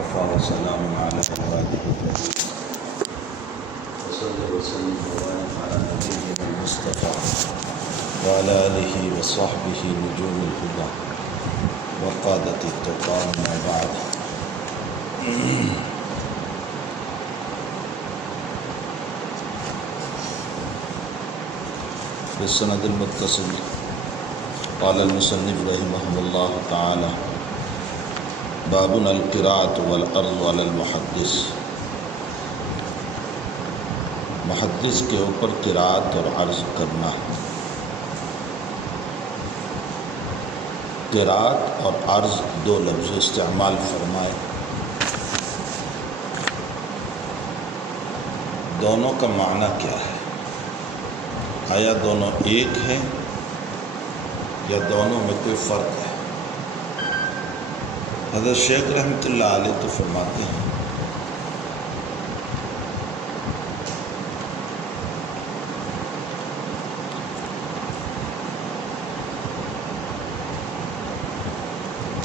وكفى وسلام على عباده الذين وصلى وسلم وبارك على نبينا المصطفى وعلى آله وصحبه نجوم الهدى وقادة التقى ما بعد. في السند المتصل قال المصنف رحمه الله تعالى: باب القراءة والعرض على المحدث. محدث کے اوپر قراءت اور عرض کرنا. قراءت اور عرض دو لفظ استعمال فرمائے. دونوں کا معنی کیا ہے؟ آیا دونوں ایک ہیں یا دونوں میں کوئی فرق ہے؟ حضرت شیخ رحمۃ اللہ علیہ تو فرماتے ہیں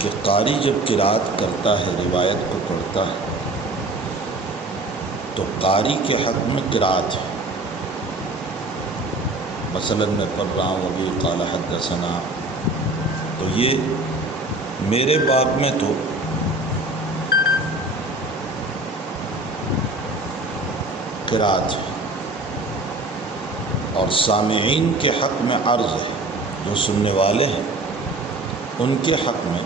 کہ قاری جب قراءت کرتا ہے، روایت کو پڑھتا ہے، تو قاری کے حق میں قراءت ہے. مثلاً میں پڑھ رہا ہوں ابھی قال حدثنا، تو یہ میرے باب میں تو قراءت ہے، اور سامعین کے حق میں عرض ہے. جو سننے والے ہیں ان کے حق میں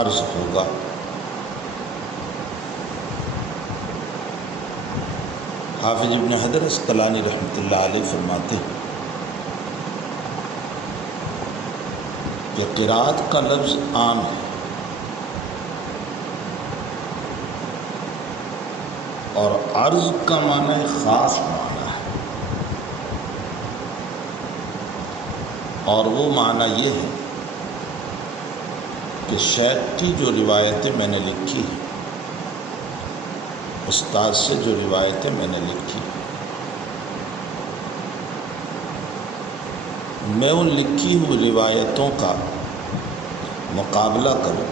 عرض ہوگا. حافظ ابن حجر عسقلانی رحمۃ اللہ علیہ فرماتے ہیں کہ قراءت کا لفظ عام ہے اور عرض کا معنی خاص معنی ہے، اور وہ معنی یہ ہے کہ شیخ کی جو روایتیں میں نے لکھی ہیں، استاد سے جو روایتیں میں نے لکھی، میں ان لکھی ہوئی روایتوں کا مقابلہ کروں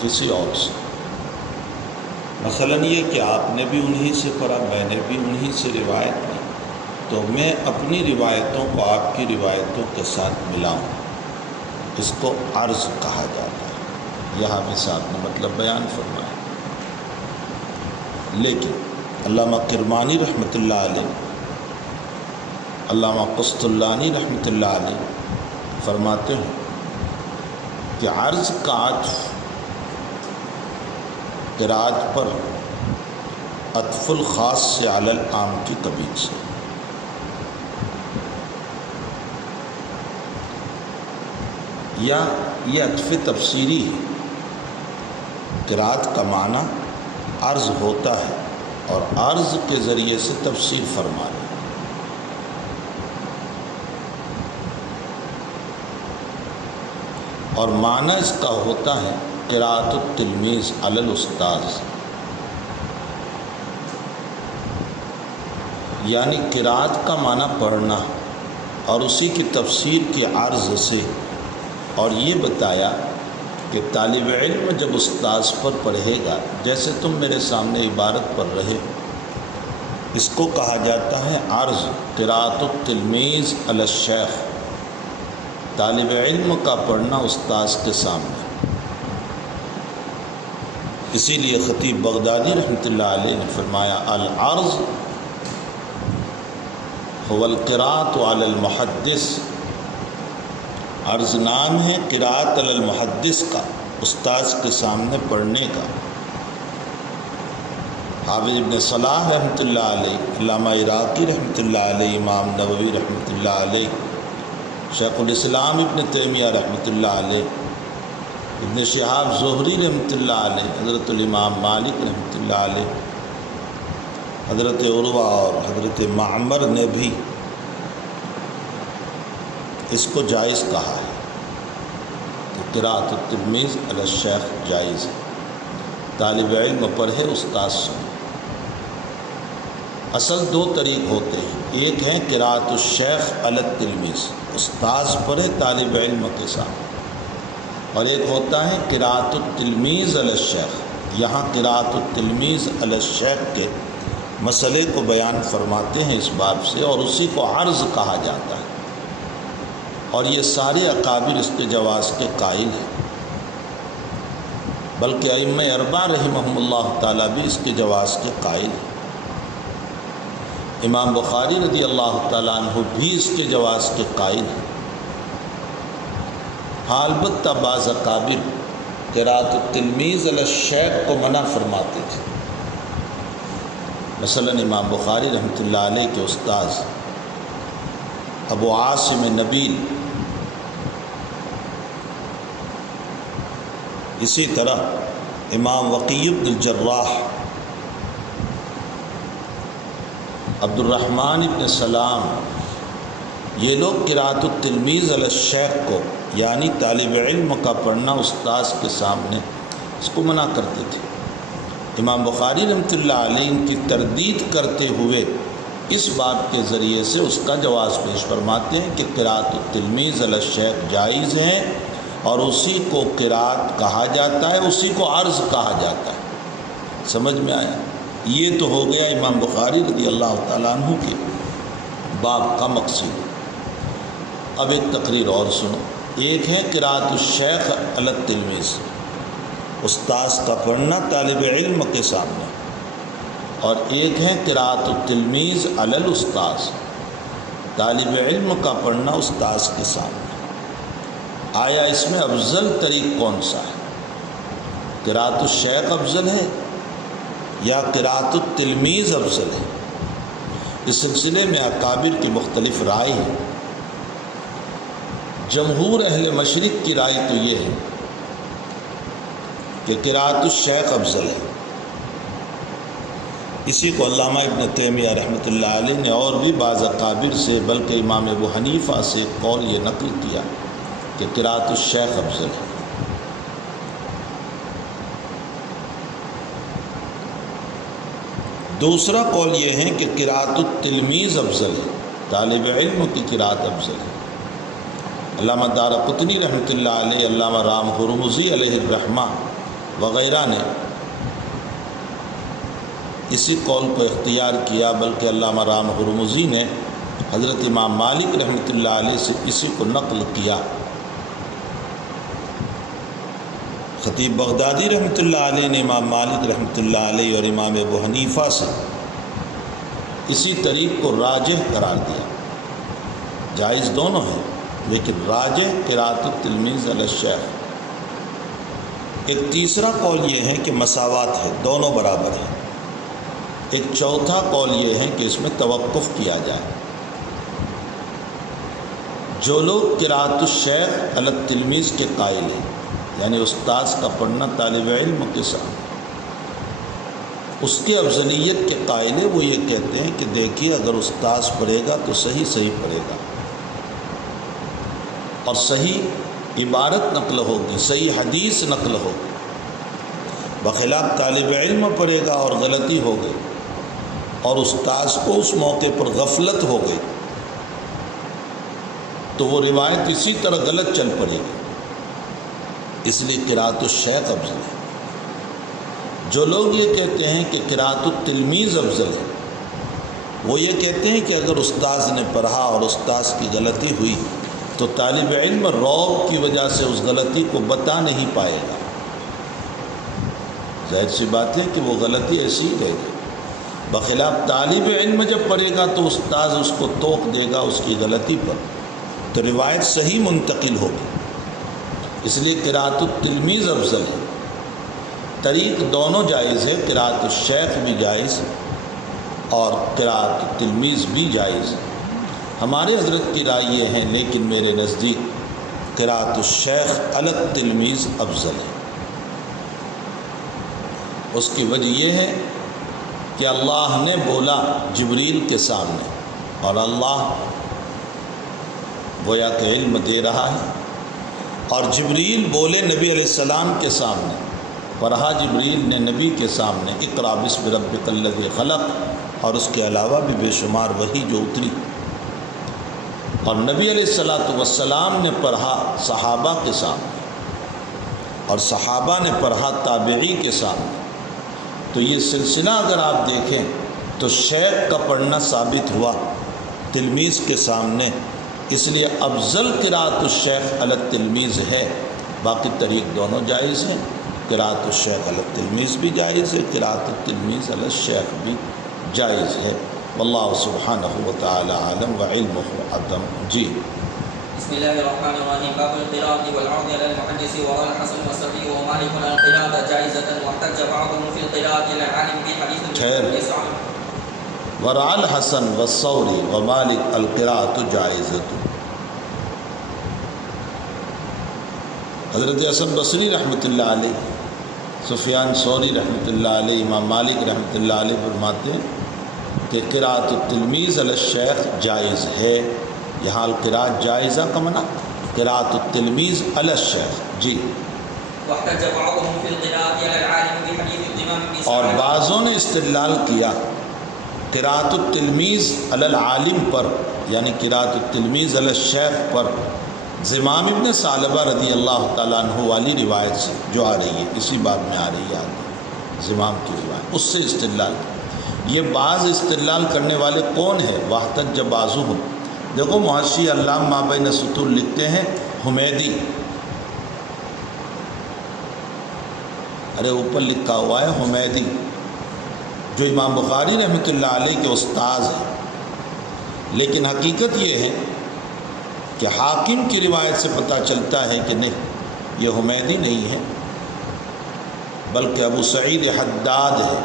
کسی اور سے. مثلاً یہ کہ آپ نے بھی انہی سے پڑھا، میں نے بھی انہی سے روایت کی، تو میں اپنی روایتوں کو آپ کی روایتوں کے ساتھ ملاؤں، اس کو عرض کہا جاتا ہے. یہاں بھی صاحب نے مطلب بیان فرمایا. لیکن علامہ کرمانی رحمۃ اللہ علیہ، علامہ قسطلانی رحمۃ اللہ علیہ فرماتے ہیں کہ عرض کا عطف قراءت پر عطف الخاص سے علی العام کی قبیل سے. یا یہ عطف تفسیری ہے. قراءت کا معنی عرض ہوتا ہے اور عرض کے ذریعے سے تفسیر فرمانا. اور معنی اس کا ہوتا ہے قراءت التلمیذ علی الاستاذ، یعنی قراءت کا معنی پڑھنا اور اسی کی تفسیر کی عرض سے. اور یہ بتایا کہ طالب علم جب استاذ پر پڑھے گا، جیسے تم میرے سامنے عبارت پڑھ رہے ہو، اس کو کہا جاتا ہے عرض، قراءت التلمیذ علی الشیخ، طالب علم کا پڑھنا استاذ کے سامنے. اسی لیے خطیب بغدادی رحمۃ اللہ علیہ نے فرمایا العرض هو القراءۃ علی المحدث. عرض نام ہے قراءت علی المحدث کا، استاذ کے سامنے پڑھنے کا. حافظ ابن صلاح رحمۃ اللہ علیہ، علامہ عراقی رحمۃ اللہ علیہ، امام نووی رحمۃ اللہ علیہ، شیخ الاسلام ابن تیمیہ رحمۃ اللہ علیہ، ابن شہاب زہری رحمۃ اللہ علیہ، حضرت الامام مالک رحمۃ اللہ علیہ، حضرت عروہ اور حضرت معمر نے بھی اس کو جائز کہا ہے کہ قراءت التلمیذ علی الشیخ جائز ہے. طالب علم پڑھے، استاذ سنے. اصل دو طریق ہوتے ہیں. ایک ہے قراءت الشیخ علی التلمیذ، استاذ پڑھے طالب علم کے ساتھ، اور ایک ہوتا ہے قراءت التلمیذ علی الشیخ، یہاں قراءت التلمیذ علی الشیخ کے مسئلے کو بیان فرماتے ہیں اس باب سے، اور اسی کو عرض کہا جاتا ہے، اور یہ سارے اکابر اس کے جواز کے قائل ہیں، بلکہ ائمہ اربعہ رحمہم اللہ تعالیٰ بھی اس کے جواز کے قائل ہیں۔ امام بخاری رضی اللہ تعالیٰ عنہ بھی اس کے جواز کے قائل ہیں۔ ہاں البتہ بعض اکابر قراءت التلمیذ علی الشیخ کو منع فرماتے تھے۔ مثلا امام بخاری رحمۃ اللہ علیہ کے استاذ ابو عاصم نبیل، اسی طرح امام وقیع بن الجراح، عبد الرحمن بن سلام، یہ لوگ قراءت التلمیذ علی الشیخ کو یعنی طالب علم کا پڑھنا استاذ کے سامنے اس کو منع کرتے تھے۔ امام بخاری رحمۃ اللہ علیہ ان کی تردید کرتے ہوئے اس بات کے ذریعے سے اس کا جواز پیش فرماتے ہیں کہ قراءت التلمیذ علی الشیخ جائز ہیں، اور اسی کو قراءت کہا جاتا ہے، اسی کو عرض کہا جاتا ہے۔ سمجھ میں آیا؟ یہ تو ہو گیا امام بخاری رضی اللہ تعالیٰ عنہ کے باب کا مقصد۔ اب ایک تقریر اور سنو۔ ایک ہے قراءت الشیخ علی التلمیذ، استاذ کا پڑھنا طالب علم کے سامنے، اور ایک ہے قراءت التلمیذ علی الاستاذ، طالب علم کا پڑھنا استاذ کے سامنے۔ آیا اس میں افضل طریق کون سا ہے؟ قراءت الشیخ افضل ہے یا قراءت التلمیذ افضل ہے؟ اس سلسلے میں اکابر کی مختلف رائے ہیں۔ جمہور اہل مشرق کی رائے تو یہ ہے کہ قراءت الشیخ افضل ہے۔ اسی کو علامہ ابن تیمیہ رحمۃ اللہ علیہ نے اور بھی بعض اکابر سے، بلکہ امام ابو حنیفہ سے قول یہ نقل کیا کہ قراءت الشیخ افضل ہے۔ دوسرا قول یہ ہے کہ قراءت التلمیذ افضل ہے، طالب علم کی قراءت افضل ہے۔ علامہ دارقطنی رحمۃ اللہ علیہ، علامہ رام ہرمزی علیہ الرحمہ وغیرہ نے اسی قول کو اختیار کیا، بلکہ علامہ رام ہرمزی نے حضرت امام مالک رحمۃ اللہ علیہ سے اسی کو نقل کیا۔ خطیب بغدادی رحمۃ اللہ علیہ نے امام مالک رحمۃ اللہ علیہ اور امام ابو حنیفہ سے اسی طریق کو راجح قرار دیا۔ جائز دونوں ہیں، لیکن راجح قراءت التلمیذ علی الشیخ۔ ایک تیسرا قول یہ ہے کہ مساوات ہے، دونوں برابر ہیں۔ ایک چوتھا قول یہ ہے کہ اس میں توقف کیا جائے۔ جو لوگ قراءت الشیخ علی التلمیذ کے قائل ہیں، یعنی استاذ کا پڑھنا طالب علم کے ساتھ، اس کے افضلیت کے قائل ہیں، وہ یہ کہتے ہیں کہ دیکھیے اگر استاذ پڑھے گا تو صحیح پڑھے گا، اور صحیح عبارت نقل ہوگی، صحیح حدیث نقل ہوگی، بخلاف طالب علم پڑھے گا اور غلطی ہو گئی، اور استاذ کو اس موقع پر غفلت ہو گئی، تو وہ روایت اسی طرح غلط چل پڑے گی۔ اس لیے قراءت الشیخ افضل ہے۔ جو لوگ یہ کہتے ہیں کہ قراءت التلمیذ افضل ہے، وہ یہ کہتے ہیں کہ اگر استاذ نے پڑھا اور استاذ کی غلطی ہوئی تو طالب علم رعب کی وجہ سے اس غلطی کو بتا نہیں پائے گا۔ ظاہر سی بات ہے کہ وہ غلطی ایسی ہی رہے گی، بخلاف طالب علم جب پڑھے گا تو استاذ اس کو توق دے گا اس کی غلطی پر، تو روایت صحیح منتقل ہوگی۔ اس لیے قراءت التلمیذ افضل ہے۔ طریق دونوں جائز ہے، قراءت الشیخ بھی جائز اور قراءت التلمیذ بھی جائز ہے۔ ہمارے حضرت کی رائے یہ ہے، لیکن میرے نزدیک قراءت الشیخ علی التلمیذ افضل ہے۔ اس کی وجہ یہ ہے کہ اللہ نے بولا جبریل کے سامنے، اور اللہ گویا کہ علم دے رہا ہے، اور جبریل بولے نبی علیہ السلام کے سامنے، پڑھا جبریل نے نبی کے سامنے اقرأ بسم ربک الذی خلق، اور اس کے علاوہ بھی بے شمار وحی جو اتری، اور نبی علیہ السلام نے پڑھا صحابہ کے سامنے، اور صحابہ نے پڑھا تابعی کے سامنے، تو یہ سلسلہ اگر آپ دیکھیں تو شیخ کا پڑھنا ثابت ہوا تلمیذ کے سامنے، اس لیے افضل قراءت الشیخ علی التلمیذ ہے، باقی طریق دونوں جائز ہیں، قراءت الشیخ علی التلمیذ بھی جائز ہے، قراءت التلمیذ علی الشیخ بھی جائز ہے۔ واللہ سبحانہ وتعالی عالم وعلمہ عدم۔ جی بسم اللہ الرحمن الرحیم۔ باب القراءة والعرض على المحدث وروى الحسن والثوري ومالك القراءة جائزة واحتج بعضهم في القراءة إلى العالم بحديث يسعى ورعى الحسن والثوری ومالک القراءة جائزۃ۔ حضرت حسن بصری رحمۃ اللہ علیہ، سفیان ثوری رحمۃ اللہ علیہ، امام مالک رحمۃ اللہ علیہ فرماتے ہیں کہ قراءۃ التلمیذ علی الشیخ جائز ہے۔ یہاں القراءۃ جائزہ کا معنی قراءۃ التلمیذ علی الشیخ۔ جی واحتج بعضهم في القراءة على العالم بحديث الإمام ابن اور سعد بعضوں نے استدلال کیا قراءۃ التلمیذ علی العالم پر، یعنی قراءۃ التلمیذ علی الشیخ پر زمام ابن ثعلبہ رضی اللہ تعالیٰ عنہ والی روایت سے جو آ رہی ہے، اسی باب میں آ رہی ہے آگے زمام کی روایت، اس سے استدلال کیا۔ یہ بعض استدلال کرنے والے کون ہیں؟ واحتج بعضهم، دیکھو محشی علامہ ما بین السطور لکھتے ہیں حمیدی، ارے اوپر لکھا ہوا ہے حمیدی، جو امام بخاری رحمۃ اللہ علیہ کے استاذ ہیں، لیکن حقیقت یہ ہے کہ حاکم کی روایت سے پتہ چلتا ہے کہ نہیں، یہ حمیدی نہیں ہے بلکہ ابو سعید حداد ہے۔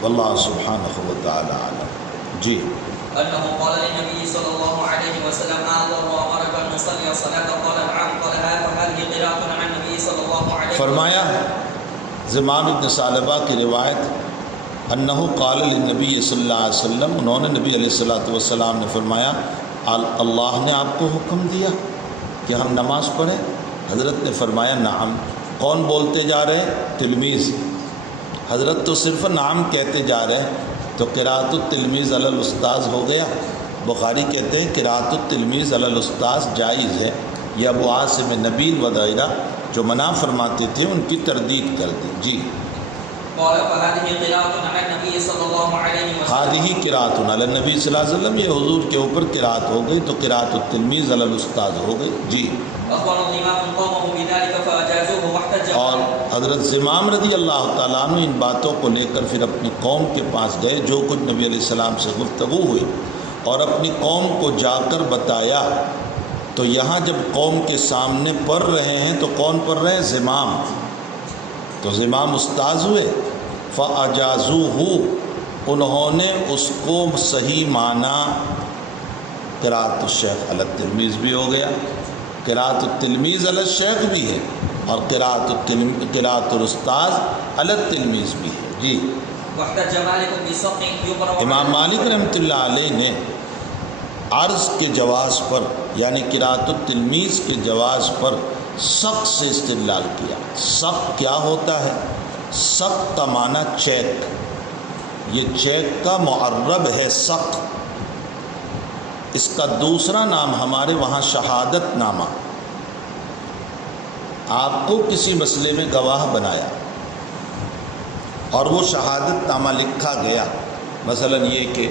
واللہ سبحانہ وتعالی عالم۔ جی أنه قال للنبي صلى الله عليه وسلم آذر وأمرك أن نصلي الصلاة قال نعم قال فهذه قراءة عن النبي صلى الله عليه وسلم۔ فرمایا زمام ابن ثعلبہ کی روایت، انہ قال للنبی صلی اللہ علیہ وسلم، انہوں نے نبی علیہ الصلوۃ والسلام نے فرمایا اللہ نے آپ کو حکم دیا کہ ہم نماز پڑھیں؟ حضرت نے فرمایا نعم۔ کون بولتے جا رہے ہیں؟ تلمیذ۔ حضرت تو صرف نعم کہتے جا رہے ہیں، تو قراءۃ التلمیذ علی الاستاذ ہو گیا۔ بخاری کہتے ہیں قراءۃ التلمیذ علی الاستاذ جائز ہے۔ یہ ابو عاصم نبیل وغیرہ جو منع فرماتے تھے ان کی تردید کر دی۔ جی قال فهذه قراءة عن النبي صلى الله عليه وسلم۔ هذه قراءة علی النبی صلی اللہ علیہ وسلم، یہ حضور کے اوپر قراءت ہو گئی، تو قراءۃ التلمیذ علی الاستاذ ہو گئی۔ جی أخبر الإمام قومه بذلك فأجازوه واحتج اور حضرت زمام رضی اللہ تعالیٰ عنہ ان باتوں کو لے کر پھر اپنی قوم کے پاس گئے، جو کچھ نبی علیہ السلام سے گفتگو ہوئی، اور اپنی قوم کو جا کر بتایا۔ تو یہاں جب قوم کے سامنے پڑھ رہے ہیں تو کون پڑھ رہے ہیں؟ زمام۔ تو زمام استاذ ہوئے، فَأَجَازُوهُ، انہوں نے اس کو صحیح معنی قراءۃ الشیخ علی التلمیذ بھی ہو گیا، قراءۃ التلمیذ علی الشیخ بھی ہے، اور قراءۃ الاستاذ علی التلمیذ بھی ہے۔ جی واحتج مالك بسقط يقرأ امام مالک رحمۃ اللہ علیہ نے عرض کے جواز پر، یعنی قراءۃ التلمیذ کے جواز پر سقط سے استدلال کیا۔ سقط کیا ہوتا ہے؟ سقط کا معنی چیک، یہ چیک کا معرب ہے سقط۔ اس کا دوسرا نام ہمارے وہاں شہادت نامہ۔ آپ کو کسی مسئلے میں گواہ بنایا اور وہ شہادت نامہ لکھا گیا، مثلا یہ کہ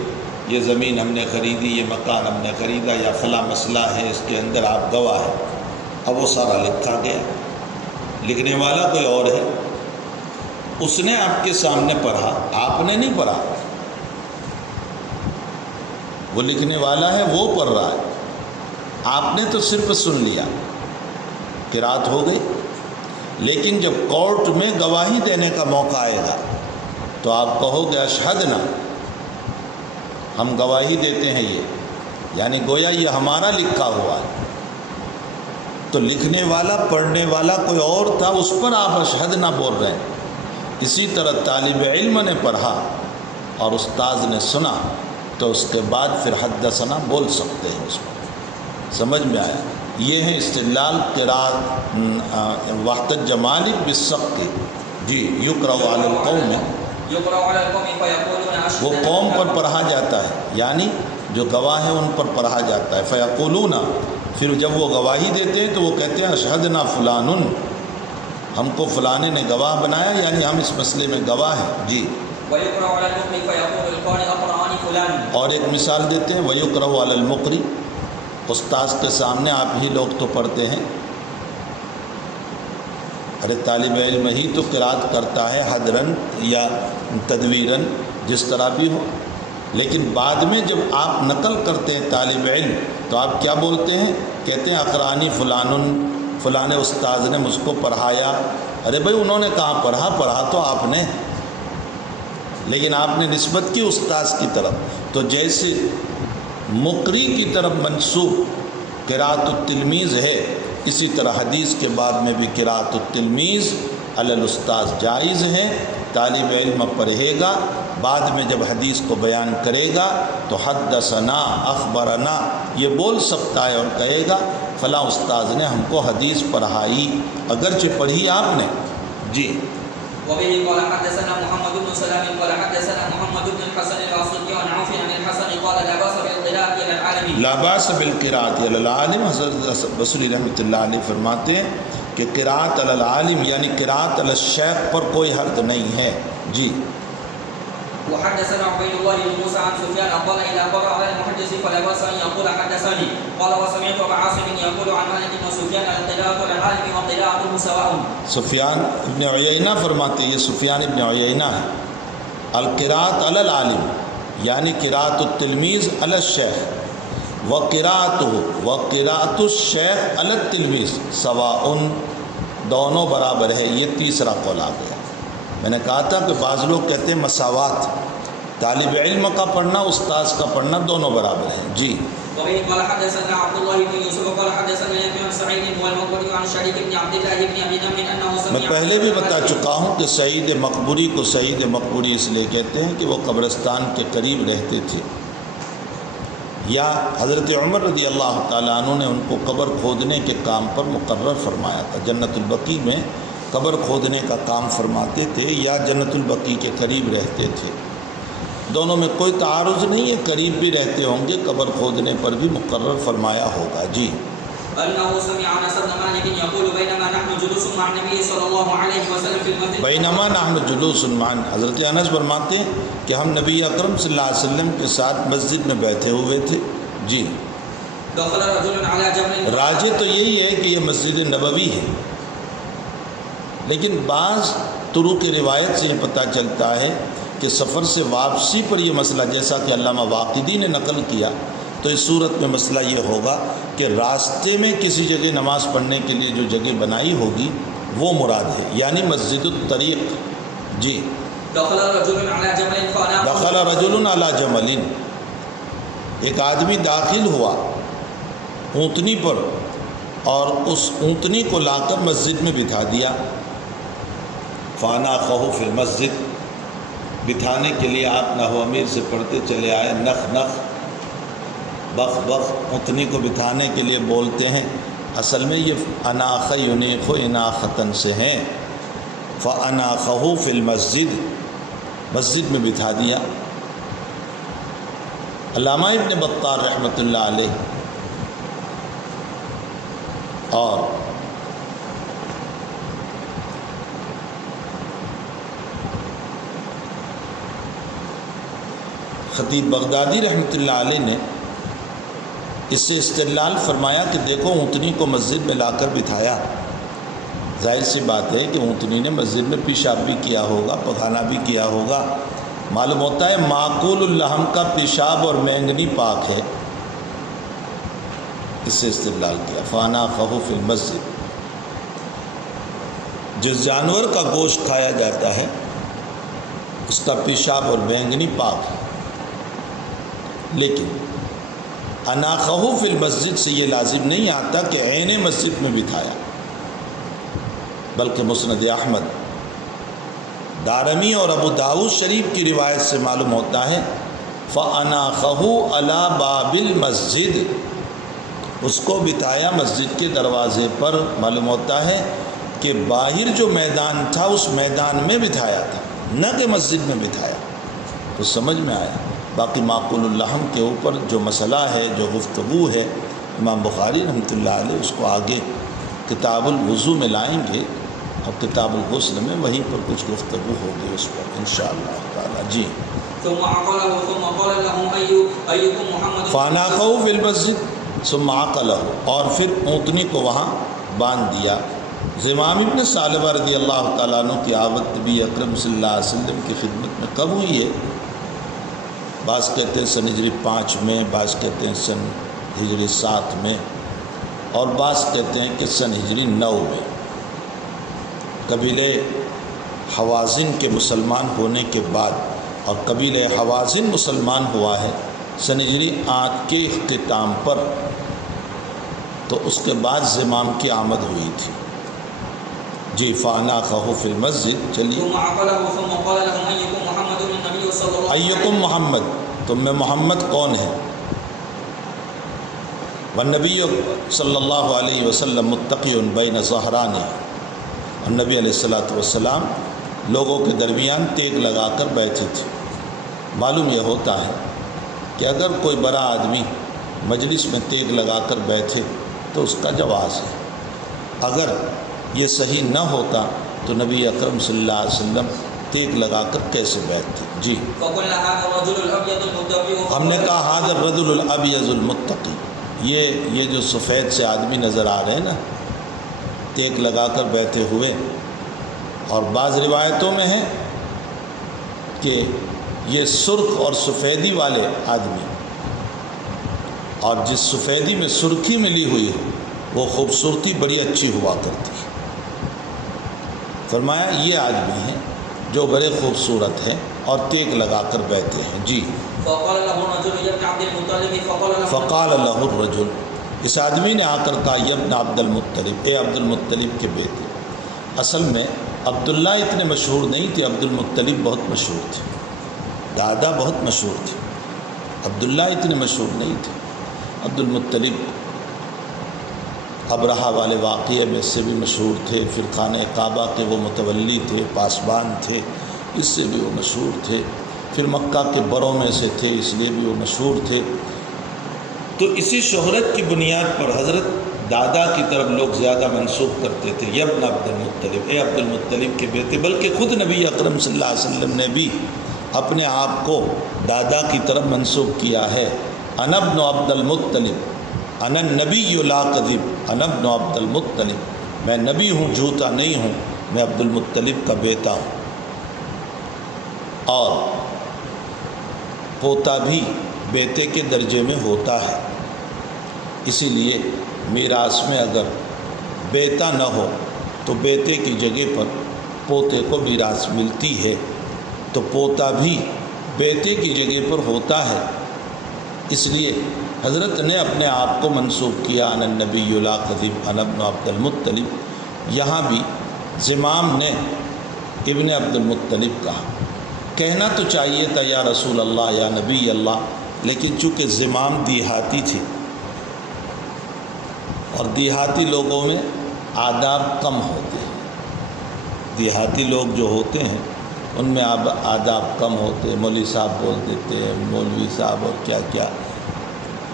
یہ زمین ہم نے خریدی، یہ مکان ہم نے خریدا، یا فلاں مسئلہ ہے اس کے اندر آپ گواہ ہیں، اب وہ سارا لکھا گیا، لکھنے والا کوئی اور ہے، اس نے آپ کے سامنے پڑھا، آپ نے نہیں پڑھا، وہ لکھنے والا ہے وہ پڑھ رہا ہے، آپ نے تو صرف سن لیا، قرات ہو گئی۔ لیکن جب کورٹ میں گواہی دینے کا موقع آئے گا تو آپ کہو گے اشہدنا، ہم گواہی دیتے ہیں، یہ یعنی گویا یہ ہمارا لکھا ہوا ہے، تو لکھنے والا پڑھنے والا کوئی اور تھا، اس پر آپ اشہدنا بول رہے ہیں۔ اسی طرح طالب علم نے پڑھا اور استاذ نے سنا تو اس کے بعد پھر حدثنا بول سکتے ہیں، اس پر سمجھ میں آیا۔ یہ ہے استدلال قراءت واحتج مالک بالسقط۔ جی یقرأ علی القوم، وہ قوم پر پڑھا جاتا ہے، یعنی جو گواہ ہیں ان پر پڑھا جاتا ہے. فیقولون، پھر جب وہ گواہی دیتے ہیں تو وہ کہتے ہیں اشہدنا فلان، ہم کو فلانے نے گواہ بنایا، یعنی ہم اس مسئلے میں گواہ ہیں. جی. ويقرأ على المقرئ فيقول القارئ أقرأني فلان. اور ایک مثال دیتے ہیں وَيُقْرَأُ عَلَى الْمُقْرِئِ، استاذ کے سامنے آپ ہی لوگ تو پڑھتے ہیں. ارے طالب علم ہی تو قرأت کرتا ہے حدراً یا تدویراً، جس طرح بھی ہو، لیکن بعد میں جب آپ نقل کرتے ہیں طالب علم تو آپ کیا بولتے ہیں؟ کہتے ہیں اقرانی فلان، فلاں استاذ نے مجھ کو پڑھایا. ارے بھائی انہوں نے کہاں پڑھا تو آپ نے، لیکن آپ نے نسبت کی استاذ کی طرف. تو جیسے مقری کی طرف منسوب قراءۃ التلمیذ ہے، اسی طرح حدیث کے بعد میں بھی قراءۃ التلمیذ علی الاستاذ جائز ہے. طالب علم پڑھے گا، بعد میں جب حدیث کو بیان کرے گا تو حدثنا اخبرنا یہ بول سکتا ہے اور کہے گا فلاں استاذ نے ہم کو حدیث پڑھائی، اگرچہ پڑھی آپ نے. جی. وبه قال حدثنا محمد بن سلام قال حدثنا محمد بن الحسن الواسطي عن عوف عن الحسن قال لا باس بالقراءة على العالم. لا باس بالقراءة على العالم. حضرت بصری رحمۃ اللہ علیہ فرماتے ہیں کہ قراءت علی العالم یعنی قراءت علی الشیخ پر کوئی حرج نہیں ہے. جی. وحدثنا عبيد الله بن موسى عن سفيان قال إذا قرأ على المحدث فلا بأس أن يقول حدثني. قال وسمعت أبا عاصم يقول عن مالك وسفيان القراءة على العالم وقراءته سواء. سفیان ابن عیینہ فرماتے ہیں، یہ سفیان ابن عیینہ ہے. القراءت علی العالم یعنی قراءت التلمیذ علی الشیخ وقراءت الشیخ علی التلمیذ سواء، دونوں برابر ہے. یہ تیسرا قول آ گیا. میں نے کہا تھا کہ بعض لوگ کہتے ہیں مساوات، طالب علم کا پڑھنا استاذ کا پڑھنا دونوں برابر ہیں. جی. وبه قال حدثنا عبد الله بن يوسف قال حدثنا يحيى بن سعيد والمقبري عن شريك بن عبد الله بن ابي نمر انه سمع. میں پہلے بھی بتا چکا ہوں کہ سعید مقبوری کو سعید مقبوری اس لیے کہتے ہیں کہ وہ قبرستان کے قریب رہتے تھے، یا حضرت عمر رضی اللہ تعالیٰ عنہ نے ان کو قبر کھودنے کے کام پر مقرر فرمایا تھا. جنت البقیع میں قبر کھودنے کا کام فرماتے تھے یا جنت البقیع کے قریب رہتے تھے. دونوں میں کوئی تعارض نہیں ہے، قریب بھی رہتے ہوں گے، قبر کھودنے پر بھی مقرر فرمایا ہوگا. جی. انه سمع انس بن مالك يقول بينما نحن جلوس مع النبي صلى الله عليه وسلم في المسجد. بینما نحن جلوس مع، حضرت انس فرماتے ہیں کہ ہم نبی اکرم صلی اللہ علیہ وسلم کے ساتھ مسجد میں بیٹھے ہوئے تھے. جی. دخل رجل على جبل. راجح تو یہی ہے کہ یہ مسجد نبوی ہے، لیکن بعض طرق کی روایت سے یہ پتہ چلتا ہے کہ سفر سے واپسی پر یہ مسئلہ، جیسا کہ علامہ واقدی نے نقل کیا، تو اس صورت میں مسئلہ یہ ہوگا کہ راستے میں کسی جگہ نماز پڑھنے کے لیے جو جگہ بنائی ہوگی وہ مراد ہے، یعنی مسجد الطریق. جی. دخل رجل على جبل فأنا. دخل رجل على جمل، ایک آدمی داخل ہوا اونٹنی پر اور اس اونٹنی کو لا کر مسجد میں بٹھا دیا. فانا خہو فی المسجد، بٹھانے کے لیے آپ نحو امیر سے پڑھتے چلے آئے. نخ نخ بخ بخ، اونٹنی کو بٹھانے کے لیے بولتے ہیں. اصل میں یہ اناخ ینیخ اناختن سے ہیں. فاناخہ فی المسجد، مسجد میں بٹھا دیا. علامہ ابن بطال رحمۃ اللہ علیہ اور خطیب بغدادی رحمۃ اللہ علیہ نے اس سے استدلال فرمایا کہ دیکھو اونٹنی کو مسجد میں لا کر بٹھایا، ظاہر سی بات ہے کہ اونٹنی نے مسجد میں پیشاب بھی کیا ہوگا، پخانہ بھی کیا ہوگا. معلوم ہوتا ہے معقول اللحم کا پیشاب اور مینگنی پاک ہے. اس سے استدلال کیا. فانا خہو فی المسجد، جس جانور کا گوشت کھایا جاتا ہے اس کا پیشاب اور مینگنی پاک ہے، لیکن اناخہ فی المسجد سے یہ لازم نہیں آتا کہ عین مسجد میں بٹھایا، بلکہ مسند احمد، دارمی اور ابو داؤد شریف کی روایت سے معلوم ہوتا ہے فَأَنَاخَهُ عَلَى بَابِ الْمَسْجِدِ، اس کو بٹھایا مسجد کے دروازے پر. معلوم ہوتا ہے کہ باہر جو میدان تھا اس میدان میں بٹھایا تھا، نہ کہ مسجد میں بٹھایا. تو سمجھ میں آیا باقی معقول اللحم کے اوپر جو مسئلہ ہے، جو گفتگو ہے، امام بخاری رحمۃ اللہ علیہ اس کو آگے کتاب الوضو میں لائیں گے، اور کتاب الغسل میں وہیں پر کچھ گفتگو ہوگی اس پر انشاءاللہ تعالی۔ جی ثم عقله ثم قال لهم أيكم محمد فاناخوا فی المسجد ثم عقلہ، اور پھر اونٹنی کو وہاں باندھ دیا۔ زمام ابن ثعلبہ رضی اللہ تعالیٰ عنہ کی آمد نبی اکرم صلی اللہ علیہ وسلم کی خدمت میں کب ہوئی ہے؟ بعض کہتے ہیں سن ہجری 5 میں، بعض کہتے ہیں سن ہجری 7 میں، اور بعض کہتے ہیں کہ سن ہجری 9 میں۔ قبیلہ حوازن کے مسلمان ہونے کے بعد، اور قبیلہ حوازن مسلمان ہوا ہے سن ہجری 8 کے اختتام پر، تو اس کے بعد زمام کی آمد ہوئی تھی۔ جی فاناخہ فی المسجد، چلیے۔ ثم عقله ثم قال لهم أيكم محمد النبي صلى الله عليه وسلم ایکم محمد، تم میں محمد کون ہے؟ والنبی صلی اللہ علیہ وسلم متقی بین ظہرانے، اور نبی علیہ السلام لوگوں کے درمیان تیگ لگا کر بیٹھے تھے۔ معلوم یہ ہوتا ہے کہ اگر کوئی بڑا آدمی مجلس میں تیگ لگا کر بیٹھے تو اس کا جواز ہے، اگر یہ صحیح نہ ہوتا تو نبی اکرم صلی اللہ علیہ وسلم تیگ لگا کر کیسے بیٹھتے؟ جی فقلنا هذا الرجل الأبيض المتقي، ہم نے کہا هذا الرجل الابيض المتقی، یہ جو سفید سے آدمی نظر آ رہے ہیں نا تیگ لگا کر بیٹھے ہوئے، اور بعض روایتوں میں ہے کہ یہ سرخ اور سفیدی والے آدمی، اور جس سفیدی میں سرخی ملی ہوئی ہے وہ خوبصورتی بڑی اچھی ہوا کرتی ہے۔ فرمایا یہ آدمی ہیں جو بڑے خوبصورت ہیں اور تیگ لگا کر بیٹھے ہیں۔ جی فقال له الرجل يا ابن عبد المطلب، فقال له الرجل، اس آدمی نے آ کر کہا یا ابن عبد المطلب، اے عبد المطلب کے بیٹے۔ اصل میں عبداللہ اتنے مشہور نہیں تھے، عبد المطلب بہت مشہور تھے، دادا بہت مشہور تھے، عبداللہ اتنے مشہور نہیں تھے۔ عبد المطلب ابرہہ والے واقعے میں سے بھی مشہور تھے، پھر خانہ کعبہ کے وہ متولی تھے، پاسبان تھے، اس سے بھی وہ مشہور تھے، پھر مکہ کے بروں میں سے تھے، اس لیے بھی وہ مشہور تھے۔ تو اسی شہرت کی بنیاد پر حضرت دادا کی طرف لوگ زیادہ منسوب کرتے تھے، یا ابن عبد المطلب، اے عبد المطلب کے بیٹے، بلکہ خود نبی اکرم صلی اللہ علیہ وسلم نے بھی اپنے آپ کو دادا کی طرف منسوب کیا ہے، انا ابن عبد المطلب، انا النبی لا کذب، انا ابن عبد المطلب، میں نبی ہوں، جھوٹا نہیں ہوں، میں عبد المطلب کا بیٹا ہوں۔ اور پوتا بھی بیٹے کے درجے میں ہوتا ہے، اسی لیے میراث میں اگر بیٹا نہ ہو تو بیٹے کی جگہ پر پوتے کو میراث ملتی ہے، تو پوتا بھی بیٹے کی جگہ پر ہوتا ہے۔ اس لیے حضرت نے اپنے آپ کو منسوب کیا انا النبی لا کذب، انا ابن عبد المطلب۔ یہاں بھی زمام نے ابن عبد المطلب کہا، کہنا تو چاہیے تھا یا رسول اللہ یا نبی اللہ، لیکن چونکہ زمام دیہاتی تھی اور دیہاتی لوگوں میں آداب کم ہوتے ہیں، دیہاتی لوگ جو ہوتے ہیں ان میں آداب کم ہوتے ہیں، مولوی صاحب بول دیتے ہیں، مولوی صاحب اور کیا کیا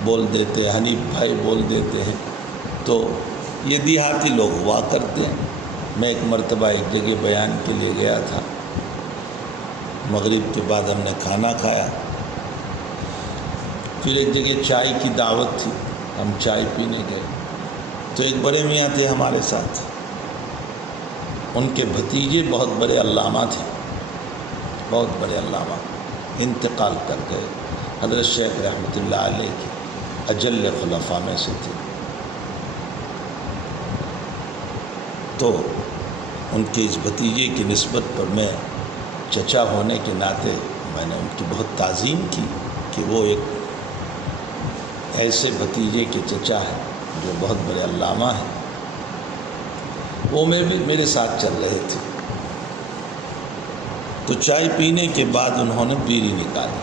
بول دیتے ہیں، حنیف بھائی بول دیتے ہیں، تو یہ دیہاتی لوگ ہوا کرتے ہیں۔ میں ایک مرتبہ ایک جگہ بیان کے لیے گیا تھا، مغرب کے بعد ہم نے کھانا کھایا، پھر ایک جگہ چائے کی دعوت تھی، ہم چائے پینے گئے، تو ایک بڑے میاں تھے ہمارے ساتھ، ان کے بھتیجے بہت بڑے علامہ تھے، بہت بڑے علامہ، انتقال کر گئے، حضرت شیخ رحمۃ اللہ علیہ کے اجل خلفاء میں سے تھے۔ تو ان کے اس بھتیجے کی نسبت پر میں چچا ہونے کے ناطے میں نے ان کی بہت تعظیم کی کہ وہ ایک ایسے بھتیجے کے چچا ہیں جو بہت بڑے علامہ ہیں۔ وہ میں بھی میرے ساتھ چل رہے تھے، تو چائے پینے کے بعد انہوں نے بیڑی نکالی،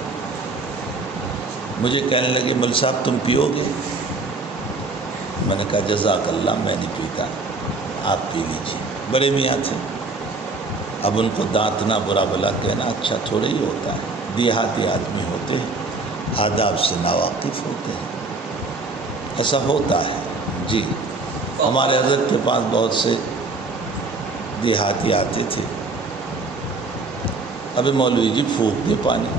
مجھے کہنے لگے مول صاحب تم پیو گے؟ میں نے کہا جزاک اللہ، میں نہیں پیتا، آپ پی لیجیے۔ بڑے میاں تھے، اب ان کو دانتنا برا بلا کہنا اچھا تھوڑے ہی ہوتا ہے، دیہاتی آدمی ہوتے ہیں۔ آداب سے ناواقف ہوتے ہیں، ایسا ہوتا ہے۔ جی، ہمارے حضرت کے پاس بہت سے دیہاتی آتے تھے، ابھی مولوی جی پھونک دے پانی۔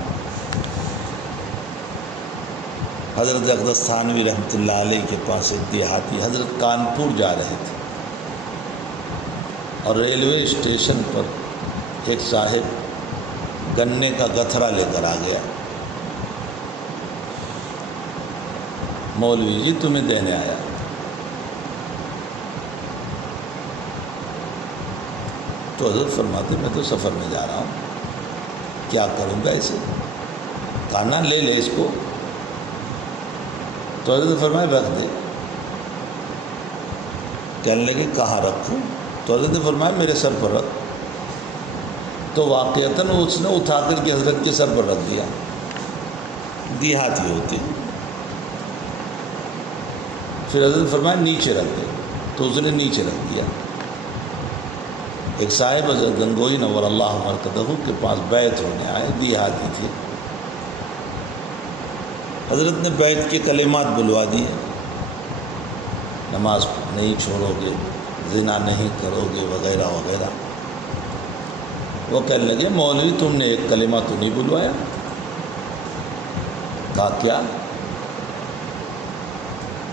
حضرت اقدس تھانوی رحمۃ اللہ علیہ کے پاس ایک دیہاتی حضرت کانپور جا رہے تھے، اور ریلوے اسٹیشن پر ایک صاحب گنے کا گتھرا لے کر آ گیا، مولوی جی تمہیں دینے آیا۔ تو حضرت فرماتے میں تو سفر میں جا رہا ہوں، کیا کروں گا اسے؟ کہنا لے لے اس کو۔ تو حضرت فرمائے رکھ دے۔ کہنے لگے کہاں رکھوں؟ تو حضرت نے فرمایا میرے سر پر رکھ۔ تو واقعتاً اس نے اٹھا کر کے حضرت کے سر پر رکھ دیا، دیہاتی ہوتے۔ پھر حضرت فرمایا نیچے رکھ دے، تو اس نے نیچے رکھ دیا۔ ایک صاحب حضرت گنگوئی نور اللہ مرکزہ کے پاس بیعت ہونے آئے، دیہاتی تھے۔ حضرت نے بیعت کے کلمات بلوا دیے، نماز نہیں چھوڑو گے، زنا نہیں کرو گے، وغیرہ وغیرہ۔ وہ کہنے لگے مولوی تم نے ایک کلمہ تو نہیں بلوایا۔ کہا کیا؟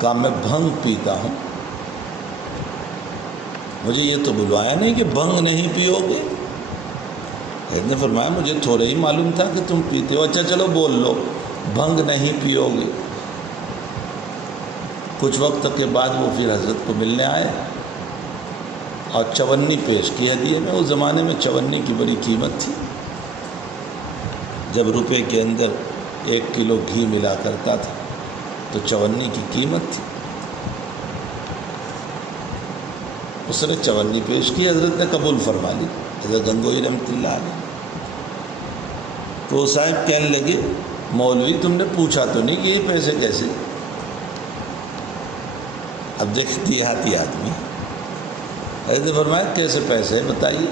کہا میں بھنگ پیتا ہوں، مجھے یہ تو بلوایا نہیں کہ بھنگ نہیں پیو گے۔ حضرت نے فرمایا مجھے تھوڑے ہی معلوم تھا کہ تم پیتے ہو، اچھا چلو بول لو بھنگ نہیں پیو گے۔ کچھ وقت کے بعد وہ پھر حضرت کو ملنے آئے اور چونی پیش کی ہدیے میں۔ اس زمانے میں چونی کی بڑی قیمت تھی، جب روپے کے اندر 1 کلو گھی ملا کرتا تھا تو چونی کی قیمت تھی۔ اس نے چونی پیش کی، حضرت نے قبول فرما لی، حضرت گنگوئی رحمۃ اللہ علیہ۔ تو وہ صاحب کہنے لگے مولوی تم نے پوچھا تو نہیں کہ یہ پیسے کیسے؟ اب دیکھ دیہاتی آدمی۔ حضرت نے فرمایا کیسے پیسے بتائیے؟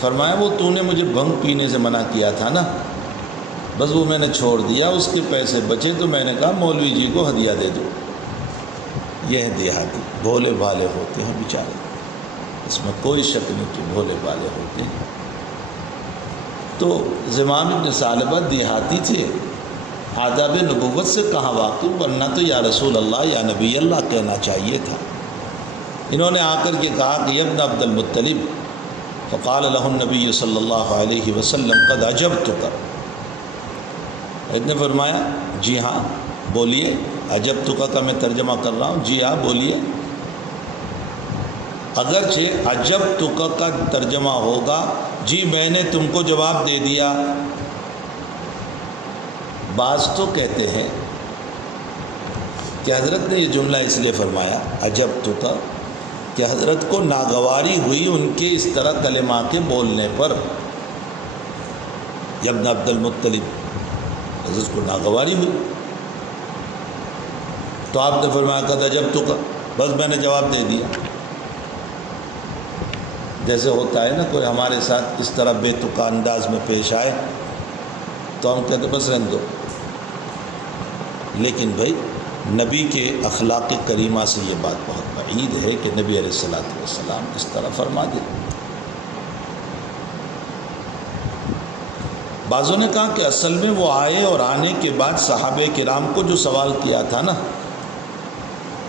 فرمایا وہ تو نے مجھے بھنگ پینے سے منع کیا تھا نا، بس وہ میں نے چھوڑ دیا، اس کے پیسے بچے تو میں نے کہا مولوی جی کو ہدیہ دے دو۔ یہ ہے دیہاتی، بھولے بھالے ہوتے ہیں بیچارے، اس میں کوئی شک نہیں کہ بھولے بھالے ہوتے ہیں۔ تو زمام ابن ثعلبہ دیہاتی تھے، آداب نبوت سے کہاں واقف، ورنہ تو یا رسول اللہ یا نبی اللہ کہنا چاہیے تھا۔ انہوں نے آ کر کے کہا کہ یا ابن عبد المطلب، فقال له النبی صلی اللہ علیہ وسلم قد عجبتک۔ نے فرمایا جی ہاں بولیے، عجبتک کا میں ترجمہ کر رہا ہوں، جی ہاں بولیے۔ اگرچہ عجبتک کا ترجمہ ہوگا جی میں نے تم کو جواب دے دیا۔ بعض تو کہتے ہیں کہ حضرت نے یہ جملہ اس لیے فرمایا عجبتک کہ حضرت کو ناگواری ہوئی ان کے اس طرح کلمہ کے بولنے پر۔ یا ابن عبد المطلب، حضرت کو ناگواری ہوئی تو آپ نے فرمایا قد عجبتک، بس میں نے جواب دے دیا۔ جیسے ہوتا ہے نا کوئی ہمارے ساتھ اس طرح بے تکا انداز میں پیش آئے تو ہم کہتے بس رہنے دو، لیکن بھائی نبی کے اخلاق کریمہ سے یہ بات بہت بعید ہے کہ نبی علیہ الصلوۃ والسلام اس طرح فرما دے۔ بعضوں نے کہا کہ اصل میں وہ آئے اور آنے کے بعد صحابہ کرام کو جو سوال کیا تھا نا